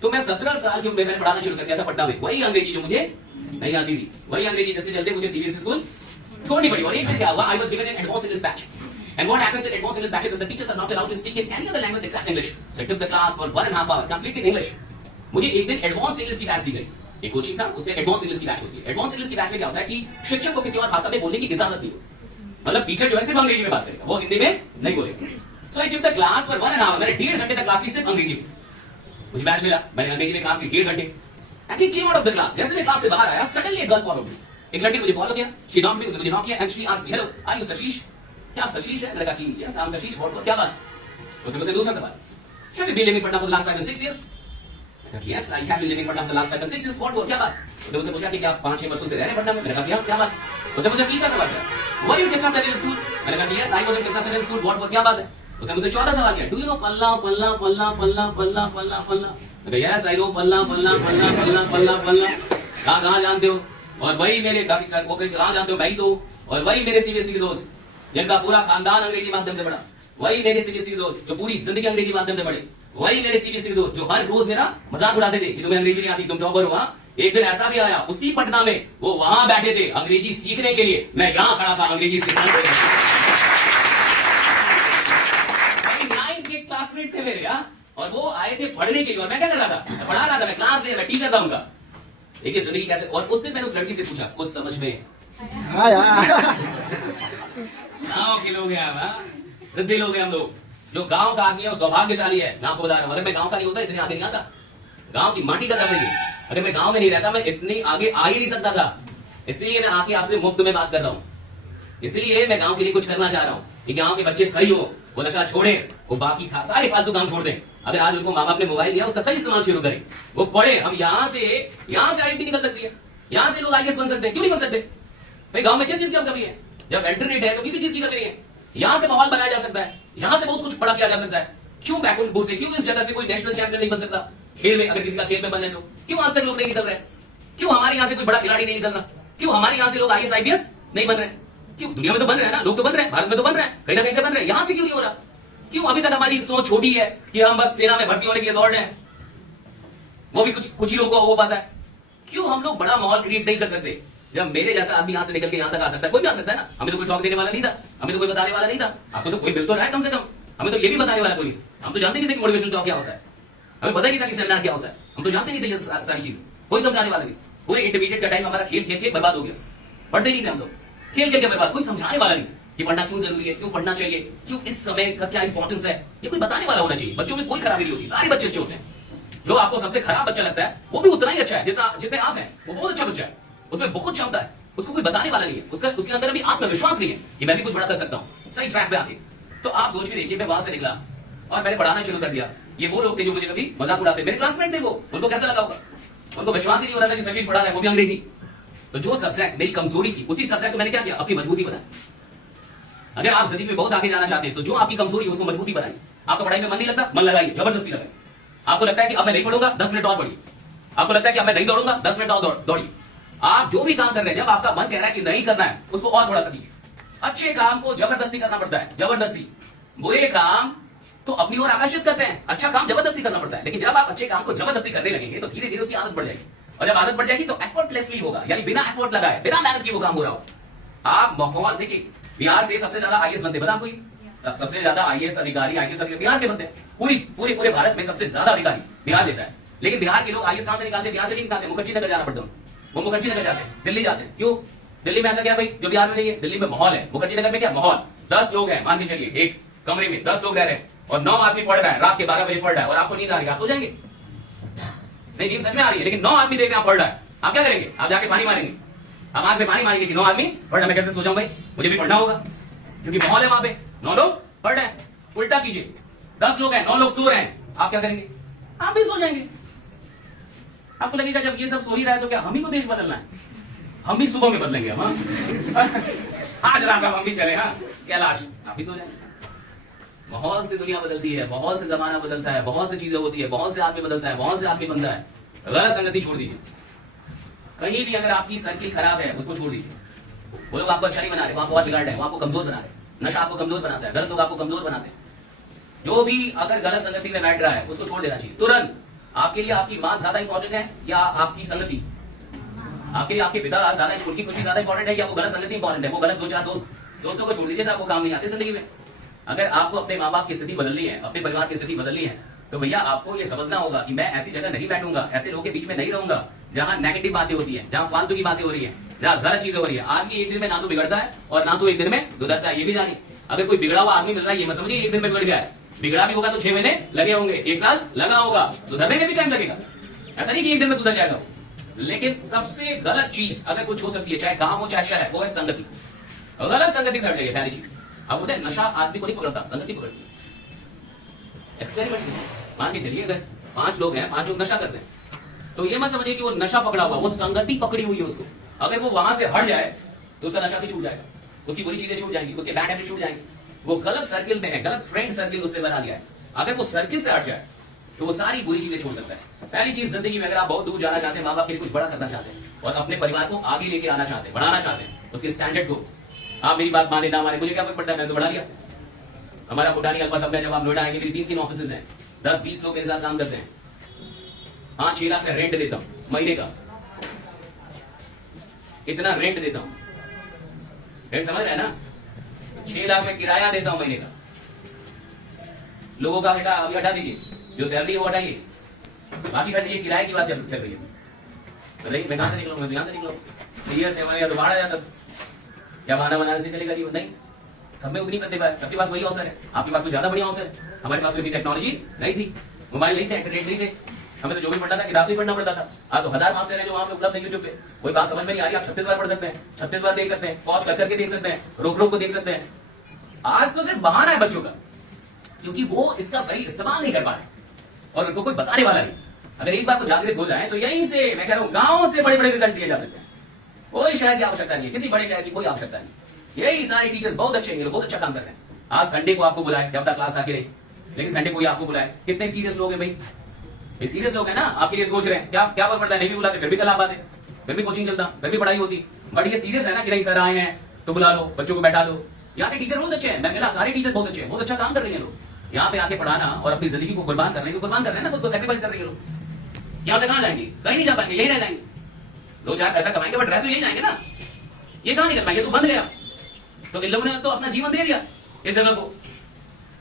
तो मैं 17 साल की उम्र में मैंने पढ़ाना शुरू कर दिया था पटना में, वही अंग्रेजी जो मुझे नहीं आती थी, वही अंग्रेजी जैसे चलते मुझे सीबीएसई स्कूल छोड़नी पड़ी। और एक दिन क्या हुआ, I was given an advance English batch, and what happens in advanced English batch is that the teachers are not allowed to speak in any other language except English. So I took the class for 1.5 hours completely in English. मुझे एक दिन advance English की batch दी गई, एक coaching था, उसमें advance English की batch होती है। एडवांस इंग्लिश की बैच में क्या होता है कि शिक्षक को किसी और भाषा में बोलने की इजाजत नहीं होती, मतलब टीचर जो है सिर्फ अंग्रेजी में बात करेगा, वो हिंदी में नहीं बोलेगा। So I took the class for 1.5 hours, मैंने 1.5 घंटे तक क्लास की सिर्फ अंग्रेजी में, मुझे बैच मिला, मैंने अंग्रेजी में क्लास की 1.5 घंटे। And she came out of the class, जैसे मैं क्लास से बाहर आया, सडनली एक गर्ल फॉलो मी, एक लड़की मुझे फॉलो किया, शी नॉट मी, उसने मुझे नॉक किया, and she asked me, hello are you Sashish? क्या आप सशीश है? मैंने कहा कि yes I am Sashish, what, क्या बात? उसने मुझसे दूसरा सवाल, have you been living Patna for the last 5 and 6 years? मैंने कहा कि yes I have been living Patna for the last 5 and 6 years, what, क्या बात? उसने मुझसे पूछा कि क्या आप 5-6 वर्षों से रह रहे हैं पटना में? मैंने कहा कि हां, क्या बात? उसने मुझे तीसरा सवाल किया, वर यू कितना स्टडी इन स्कूल? मैंने कहा कि यस आई वाज इन कितना स्टडी इन स्कूल, व्हाट, क्या बात है? उसने मुझसे चौथा सवाल किया, डू यू नो फल्ला फल्ला फल्ला फल्ला फल्ला फल्ला फल्ला? मैंने कहा यस आई नो फल्ला फल्ला फल्ला फल्ला फल्ला फल्ला। कहां जानते हो? और वही मेरे वो कहां जानते हो, मैं ही तो, और वही मेरे सीबीएसई के दोस्त जिनका पूरा खानदान अंग्रेजी माध्यम से पढ़ा, वही मेरे सीबीएसई के दोस्त जो पूरी जिंदगी अंग्रेजी माध्यम से पढ़े, वही मेरे सीबीएसई के दोस्त जो हर रोज मेरा मजाक उड़ाते थे कि तुम्हें अंग्रेजी नहीं आती, तुम टॉपर हो। एक दिन ऐसा भी आया उसी पटना में, वो वहां बैठे थे अंग्रेजी सीखने के लिए, मैं यहां खड़ा था अंग्रेजी सीखने के लिए। 9 के क्लासमेट थे मेरे, और वो आए थे पढ़ने के लिए, और मैं क्या कर रहा था, मैं पढ़ा रहा था, मैं क्लास ले, मैं टीचर था उनका। देखिए जिंदगी कैसे। और उस दिन मैंने उस लड़की से पूछा, कुछ समझ में गांव के लोग हैं हम, सिद्धि लोग हैं हम लोग, जो गांव का आदमी है वो सौभाग्यशाली है। गांव को बता रहा हूं, अगर मैं गांव का नहीं होता इतने आगे नहीं आता, गांव की माटी का दम नहीं, अगर मैं गांव में नहीं रहता मैं इतनी आगे आ ही नहीं सकता था। इसलिए मैं आके आपसे मुफ्त में बात कर रहा हूं, इसलिए मैं गांव के लिए कुछ करना चाह रहा हूं कि गांव के बच्चे सही हो, वो नशा छोड़े, वो बाकी सारे फालतू काम छोड़ दें। अगर आज उनको माँ बाप ने मोबाइल दिया उसका सही इस्तेमाल शुरू करें, वो पढ़े। हम यहां से आईआईटी निकल सकती है, यहां से लोग आईएएस बन सकते हैं, क्यों नहीं बन सकते भाई? गांव में किस चीज की कमी है? जब इंटरनेट है तो किसी चीज की कमी नहीं है। यहां से माहौल बनाया जा सकता है, यहां से बहुत कुछ पढ़ा किया जा सकता है। क्यों बैकवर्ड से, क्यों इस जगह से कोई नेशनल चैंपियन नहीं बन सकता खेल में? अगर किसी का खेल में बनने तो क्यों आज तक लोग नहीं निकल रहे? क्यों हमारे यहां से कोई बड़ा खिलाड़ी नहीं निकल रहा? क्यों हमारे यहां से लोग आईएएस आईपीएस नहीं बन रहे? क्यों? दुनिया में तो बन रहे हैं ना, लोग तो बन रहे हैं, भारत में तो बन रहे हैं, कहीं ना कहीं से बन रहे हैं, यहां से क्यों नहीं हो रहा? क्यों अभी तक हमारी सोच छोटी है कि हम बस सेना में भर्ती होने के लिए दौड़ रहे हैं, वो भी कुछ ही लोगों को हो पाता है? क्यों हम लोग बड़ा माहौल क्रिएट नहीं कर सकते? जब मेरे जैसा आदमी यहां से निकल के यहां तक आ सकता है, कोई भी आ सकता है ना। हमें तो कोई टॉक देने वाला नहीं था, हमें तो कोई बताने वाला नहीं था, आपको तो कोई मिल तो रहा है कम से कम, हमें तो ये भी बताने वाला कोई नहीं। हम तो जानते नहीं थे कि मोटिवेशनल टॉक क्या होता है, हमें पता नहीं था कि सेमिनार क्या होता है, हम तो जानते नहीं थे ये सारी चीज, कोई समझाने वाला नहीं। पूरे इंटरमीडिएट का टाइम हमारा खेल खेल के बर्बाद हो गया, पढ़ते नहीं थे हम लोग, खेल खेल के बर्बाद, कोई समझाने वाला नहीं कि पढ़ना क्यों जरूरी है, क्यों पढ़ना चाहिए, क्यों इस समय का क्या इंपॉर्टेंस है, ये कोई बताने वाला होना चाहिए। बच्चों में कोई खराबी नहीं होती, सारे बच्चे अच्छे होते हैं। जो आपको सबसे खराब बच्चा लगता है वो भी उतना ही अच्छा है जितने आप हैं, वो बहुत अच्छा बच्चा है, उसमें बहुत क्षमता है, उसको कोई बताने वाला नहीं है, उसके अंदर अभी आत्मविश्वास नहीं है कि मैं भी कुछ बड़ा कर सकता हूं सही ट्रैक पे आके। तो आप सोच के देखिए, मैं वहां से निकला और मैंने पढ़ाना शुरू कर दिया। ये वो लोग थे जो मुझे कभी मजाक उड़ाते, मेरे क्लासमेट थे, वो उनको कैसा लगा होगा? उनको विश्वास ही नहीं हो रहा था कि सचिश पढ़ा रहा है, वो भी अंग्रेजी। तो जो सब्जेक्ट मेरी कमजोरी थी, उसी सब्जेक्ट को मैंने क्या किया, अपनी मजबूती बनाई। अगर आप जिंदगी में बहुत आगे जाना चाहते हैं तो जो आपकी कमजोरी है उसको मजबूती बनाइए। आपका पढ़ाई में मन नहीं लगता, मन लगाइए, जबरदस्ती लगाइए। आपको लगता है कि अब मैं नहीं पढ़ूंगा, 10 मिनट और पढ़िए। आपको लगता है कि अब मैं नहीं दौड़ूंगा, 10 मिनट और दौड़िए। आप जो भी काम कर रहे हैं, जब आपका मन कह रहा है कि नहीं करना है, उसको और थोड़ा सा कीजिए। अच्छे काम को जबरदस्ती करना पड़ता है, जबरदस्ती। बुरे काम तो अपनी ओर आकर्षित करते हैं, अच्छा काम जबरदस्ती करना पड़ता है। लेकिन जब आप अच्छे काम को जबरदस्ती करने लगेंगे तो धीरे धीरे उसकी आदत बढ़ जाएगी, और जब आदत बढ़ जाएगी तो एफर्टलेसली होगा, यानी बिना एफर्ट लगाए, बिना मेहनत की वो काम हो रहा हो। आप माहौल देखिए, बिहार से सबसे ज्यादा आईएएस बनते, बता कोई? सबसे ज्यादा आईएएस अधिकारी, आईएएस अधिकारी बिहार के बनते हैं। पूरे भारत में सबसे ज्यादा अधिकारी बिहार लेता है। लेकिन बिहार के लोग आईएएस कहां से निकालते, बिहार से नहीं निकालते, मुखर्जी नगर जाना पड़ता है। वो मुखर्जी नगर जाते हैं, दिल्ली जाते हैं। क्यों? दिल्ली में ऐसा क्या भाई जो बिहार में नहीं है? दिल्ली में माहौल है। मुखर्जी नगर में क्या माहौल? 10 लोग हैं, मान के चलिए एक कमरे में 10 लोग रह रहे हैं और 9 आदमी पढ़ रहा है, रात के 12 बजे पढ़ रहा है और आपको नींद आ रही है, आप सो जाएंगे? नहीं, नींद सच में आ रही है, लेकिन 9 आदमी देख रहे हैं पढ़ रहा है, आप क्या करेंगे? आप जाके पानी मारेंगे, आप आंख में पानी मारेंगे कि 9 आदमी पढ़ रहा है, मैं कैसे सो जाऊं भाई, मुझे भी पढ़ना होगा, क्योंकि माहौल है वहां पे, 9 लोग पढ़ रहे हैं। उल्टा कीजिए, 10 लोग हैं, 9 लोग सो रहे हैं, आप क्या करेंगे? आप भी सो जाएंगे। आपको लगेगा जब ये सब सो ही रहा है तो क्या हम ही को देश बदलना है? हम भी सुबह में बदलेंगे हम, आज रात हम भी चले, हाँ कैलाश, आप भी सो जाएंगे। माहौल से दुनिया बदलती है, माहौल से जमाना बदलता है, बहुत सी चीजें होती है, बहुत से आदमी बदलता है, बहुत से आदमी बनता है। गलत संगति छोड़ दीजिए। कहीं भी अगर आपकी सर्किल खराब है उसको छोड़ दीजिए। वो लोग आपको अच्छा नहीं बना रहे, वो आपको और बिगाड़ रहे हैं, वो आपको कमजोर बना रहे। नशा आपको कमजोर बनाता है, गलत लोग आपको कमजोर बनाते हैं। जो भी अगर गलत संगति में बैठ रहा है उसको छोड़ देना चाहिए तुरंत। आपके लिए आपकी मां ज्यादा इंपॉर्टेंट है या आपकी संगति? आपके लिए आपके पिता ज्यादा, उनकी खुशी ज्यादा इंपॉर्टेंट है या वो गलत संगति इंपॉर्टेंट है? वो गलत 2-4 दोस्तों को छोड़ दीजिए, आपको काम नहीं आते जिंदगी में। अगर आपको अपने माँ बाप की स्थिति बदलनी है, अपने परिवार की स्थिति बदलनी है, तो भैया आपको ये समझना होगा कि मैं ऐसी जगह नहीं बैठूंगा, ऐसे लोगों के बीच में नहीं रहूंगा जहां नेगेटिव बातें होती है, जहां फालतू की बातें हो रही है, जहां गलत चीजें हो रही है। आदमी एक दिन में ना तो बिगड़ता है और ना तो एक दिन में सुधरता है, ये भी जानिए। अगर कोई बिगड़ा हुआ आदमी मिल रहा है, ये मत समझिए एक दिन में बिगड़ गया है। बिगड़ा भी होगा तो 6 महीने लगे होंगे, 1 साल लगा होगा, सुधरने में भी टाइम लगेगा। ऐसा नहीं कि एक दिन में सुधर जाएगा। लेकिन सबसे गलत चीज अगर कुछ हो सकती है, चाहे गांव हो चाहे शहर, वो है संगति। गलत संगति से हट जाइए, पहली चीज। अब बोलते हैं नशा आदमी को नहीं पकड़ता, संगति पकड़ती है। एक्सपेरिमेंट मान के चलिए, अगर 5 लोग हैं, 5 लोग नशा करते हैं, तो ये मत समझिए कि वो नशा पकड़ा हुआ, वो संगति पकड़ी हुई है उसको। अगर वो वहां से हट जाए तो उसका नशा भी छूट जाएगा, उसकी बुरी चीजें छूट जाएंगी, उसके बैड हैबिट छूट जाएंगे। वो गलत सर्किल में है, गलत फ्रेंड सर्किल उसने बना लिया है। अगर वो सर्किल से हट जाए तो वो सारी बुरी चीजें छोड़ सकता है। पहली चीज, जिंदगी में अगर आप बहुत दूर जाना चाहते हैं, माँ बाप के लिए कुछ बड़ा करना चाहते हैं और अपने परिवार को आगे लेके आना चाहते हैं, बढ़ाना चाहते हैं, उसके स्टैंडर्ड को, आप मेरी बात माने ना माने, मुझे क्या फर्क पड़ता है, मैंने तो बढ़ा लिया। हमारा बुटानी अलपत अब जब आप नोएडा आएंगे, मेरी 3 ऑफिसेज हैं, 10-20 लोग मेरे साथ काम करते हैं। 5-6 लाख का रेंट देता हूं महीने का, इतना रेंट देता हूं, रेंट समझ रहे हैं ना? 6 लाख में किराया देता हूं महीने का। लोगों का बेटा अभी हटा दीजिए, जो सैलरी है वो हटाइए, बाकी हटाइए, किराए की बात चल रही है। बताइए मैं कहां से निकलूं, मैं यहां से निकलूं, क्लियर से हमारे तो बाढ़ आ जाता, क्या बहाना बनाने से चलेगा जीवन? नहीं, सब में उतनी प्रतिभा है, सबके पास वही अवसर है। आपके पास तो ज्यादा बढ़िया अवसर है, हमारे पास तो इतनी टेक्नोलॉजी नहीं थी, मोबाइल नहीं थे, इंटरनेट नहीं थे, हमें तो जो भी पढ़ना था किताब से ही पढ़ना पड़ता था। आज तो 1000 मास्टर है जो वहां पे उपलब्ध है यूट्यूब पे। कोई बात समझ में नहीं आ रही, आप 36 बार पढ़ सकते हैं, 36 बार देख सकते हैं, पॉज कर करके देख सकते हैं, रोक रोक को देख सकते हैं। आज तो सिर्फ बहाना है बच्चों का, क्योंकि वो इसका सही इस्तेमाल नहीं कर पा रहे और उनको कोई बताने वाला नहीं। अगर एक बार तो जागृत हो जाए तो यहीं से, मैं कह रहा हूं, गांव से बड़े बड़े रिजल्ट दिए जा सकते हैं। कोई शहर की आवश्यकता नहीं है, किसी बड़े शहर की कोई आवश्यकता नहीं। यही सारे टीचर्स बहुत अच्छे हैं, बहुत अच्छा काम कर रहे हैं। आज संडे को आपको बुलाए, जब तक क्लास आके रही, लेकिन संडे को ही आपको बुलाए। कितने सीरियस लोग हैं भाई, ये सीरियस लोग हैं ना, आपके लिए सोच रहे हैं। क्या क्या फर्क पड़ता है, नहीं भी बुलाते फिर भी कल आप आते, फिर भी कोचिंग चलता, फिर भी पढ़ाई होती। बट ये सीरियस है ना कि नहीं सर आए हैं तो बुला लो, बच्चों को बैठा दो। यहाँ के टीचर बहुत अच्छे हैं, मैं मिला, सारे टीचर बहुत अच्छे हैं, बहुत अच्छा काम कर रहे हैं लोग। यहाँ पे आके पढ़ाना और अपनी जिंदगी को कुर्बान कर रहे हैं, कुर्बान कर रहे हैं ना, खुद को सैक्रिफाइस कर रहे हैं लोग। यहाँ से कहाँ जाएंगे, कहीं नहीं जा पाएंगे, यही रह जाएंगे। 2-4 पैसा कमाएंगे बट रह तो यही जाएंगे ना, ये कहाँ नहीं कर पाएंगे, तो बंद गया। तो इन लोगों ने तो अपना जीवन दे दिया इस जगह को।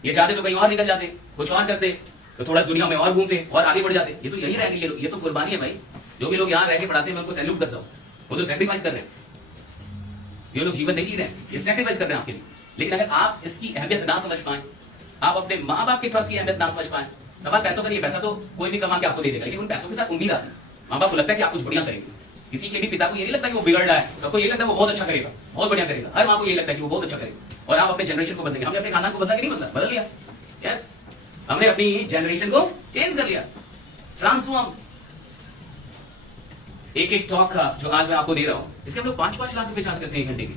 ये चाहते तो कहीं और निकल जाते, कुछ और करते, तो थोड़ा दुनिया में और घूमते और आगे बढ़ जाते। ये तो यही रह गई, ये तो कुर्बानी है भाई। जो भी लोग यहाँ रह के पढ़ाते हैं मैं उनको सैल्यूट करता हूँ, वो तो सैक्रिफाइस कर रहे हैं। ये लोग जीवन नहीं जी रहे हैं, ये सैक्रिफाइस कर रहे हैं आपके लिए। लेकिन अगर आप इसकी अहमियत ना समझ पाए, आप अपने माँ बाप के ट्रस्ट की अहमियत ना समझ पाए, सवाल पैसों का नहीं है, पैसा तो कोई भी कमा के आपको दे देगा, लेकिन उन पैसों के साथ उम्मीद आती है। माँ बाप को लगता है कि आप कुछ बढ़िया करेंगे। किसी के भी पिता को ये नहीं लगता कि वो बिगड़ रहा है, सबको ये लगता है वो बहुत अच्छा करेगा, बहुत बढ़िया करेगा। हर माँ को ये लगता है कि वो बहुत अच्छा करेगा। और आप अपने जनरेशन को बदलेंगे। हमने अपने खानदान को बदला कि नहीं बदला, बदल लिया। यस, हमने अपनी जनरेशन को चेंज कर लिया, ट्रांसफॉर्म। एक टॉक का जो आज मैं आपको दे रहा हूं, इसके हम लोग 5-5 लाख रुपए चार्ज करते हैं 1 घंटे की।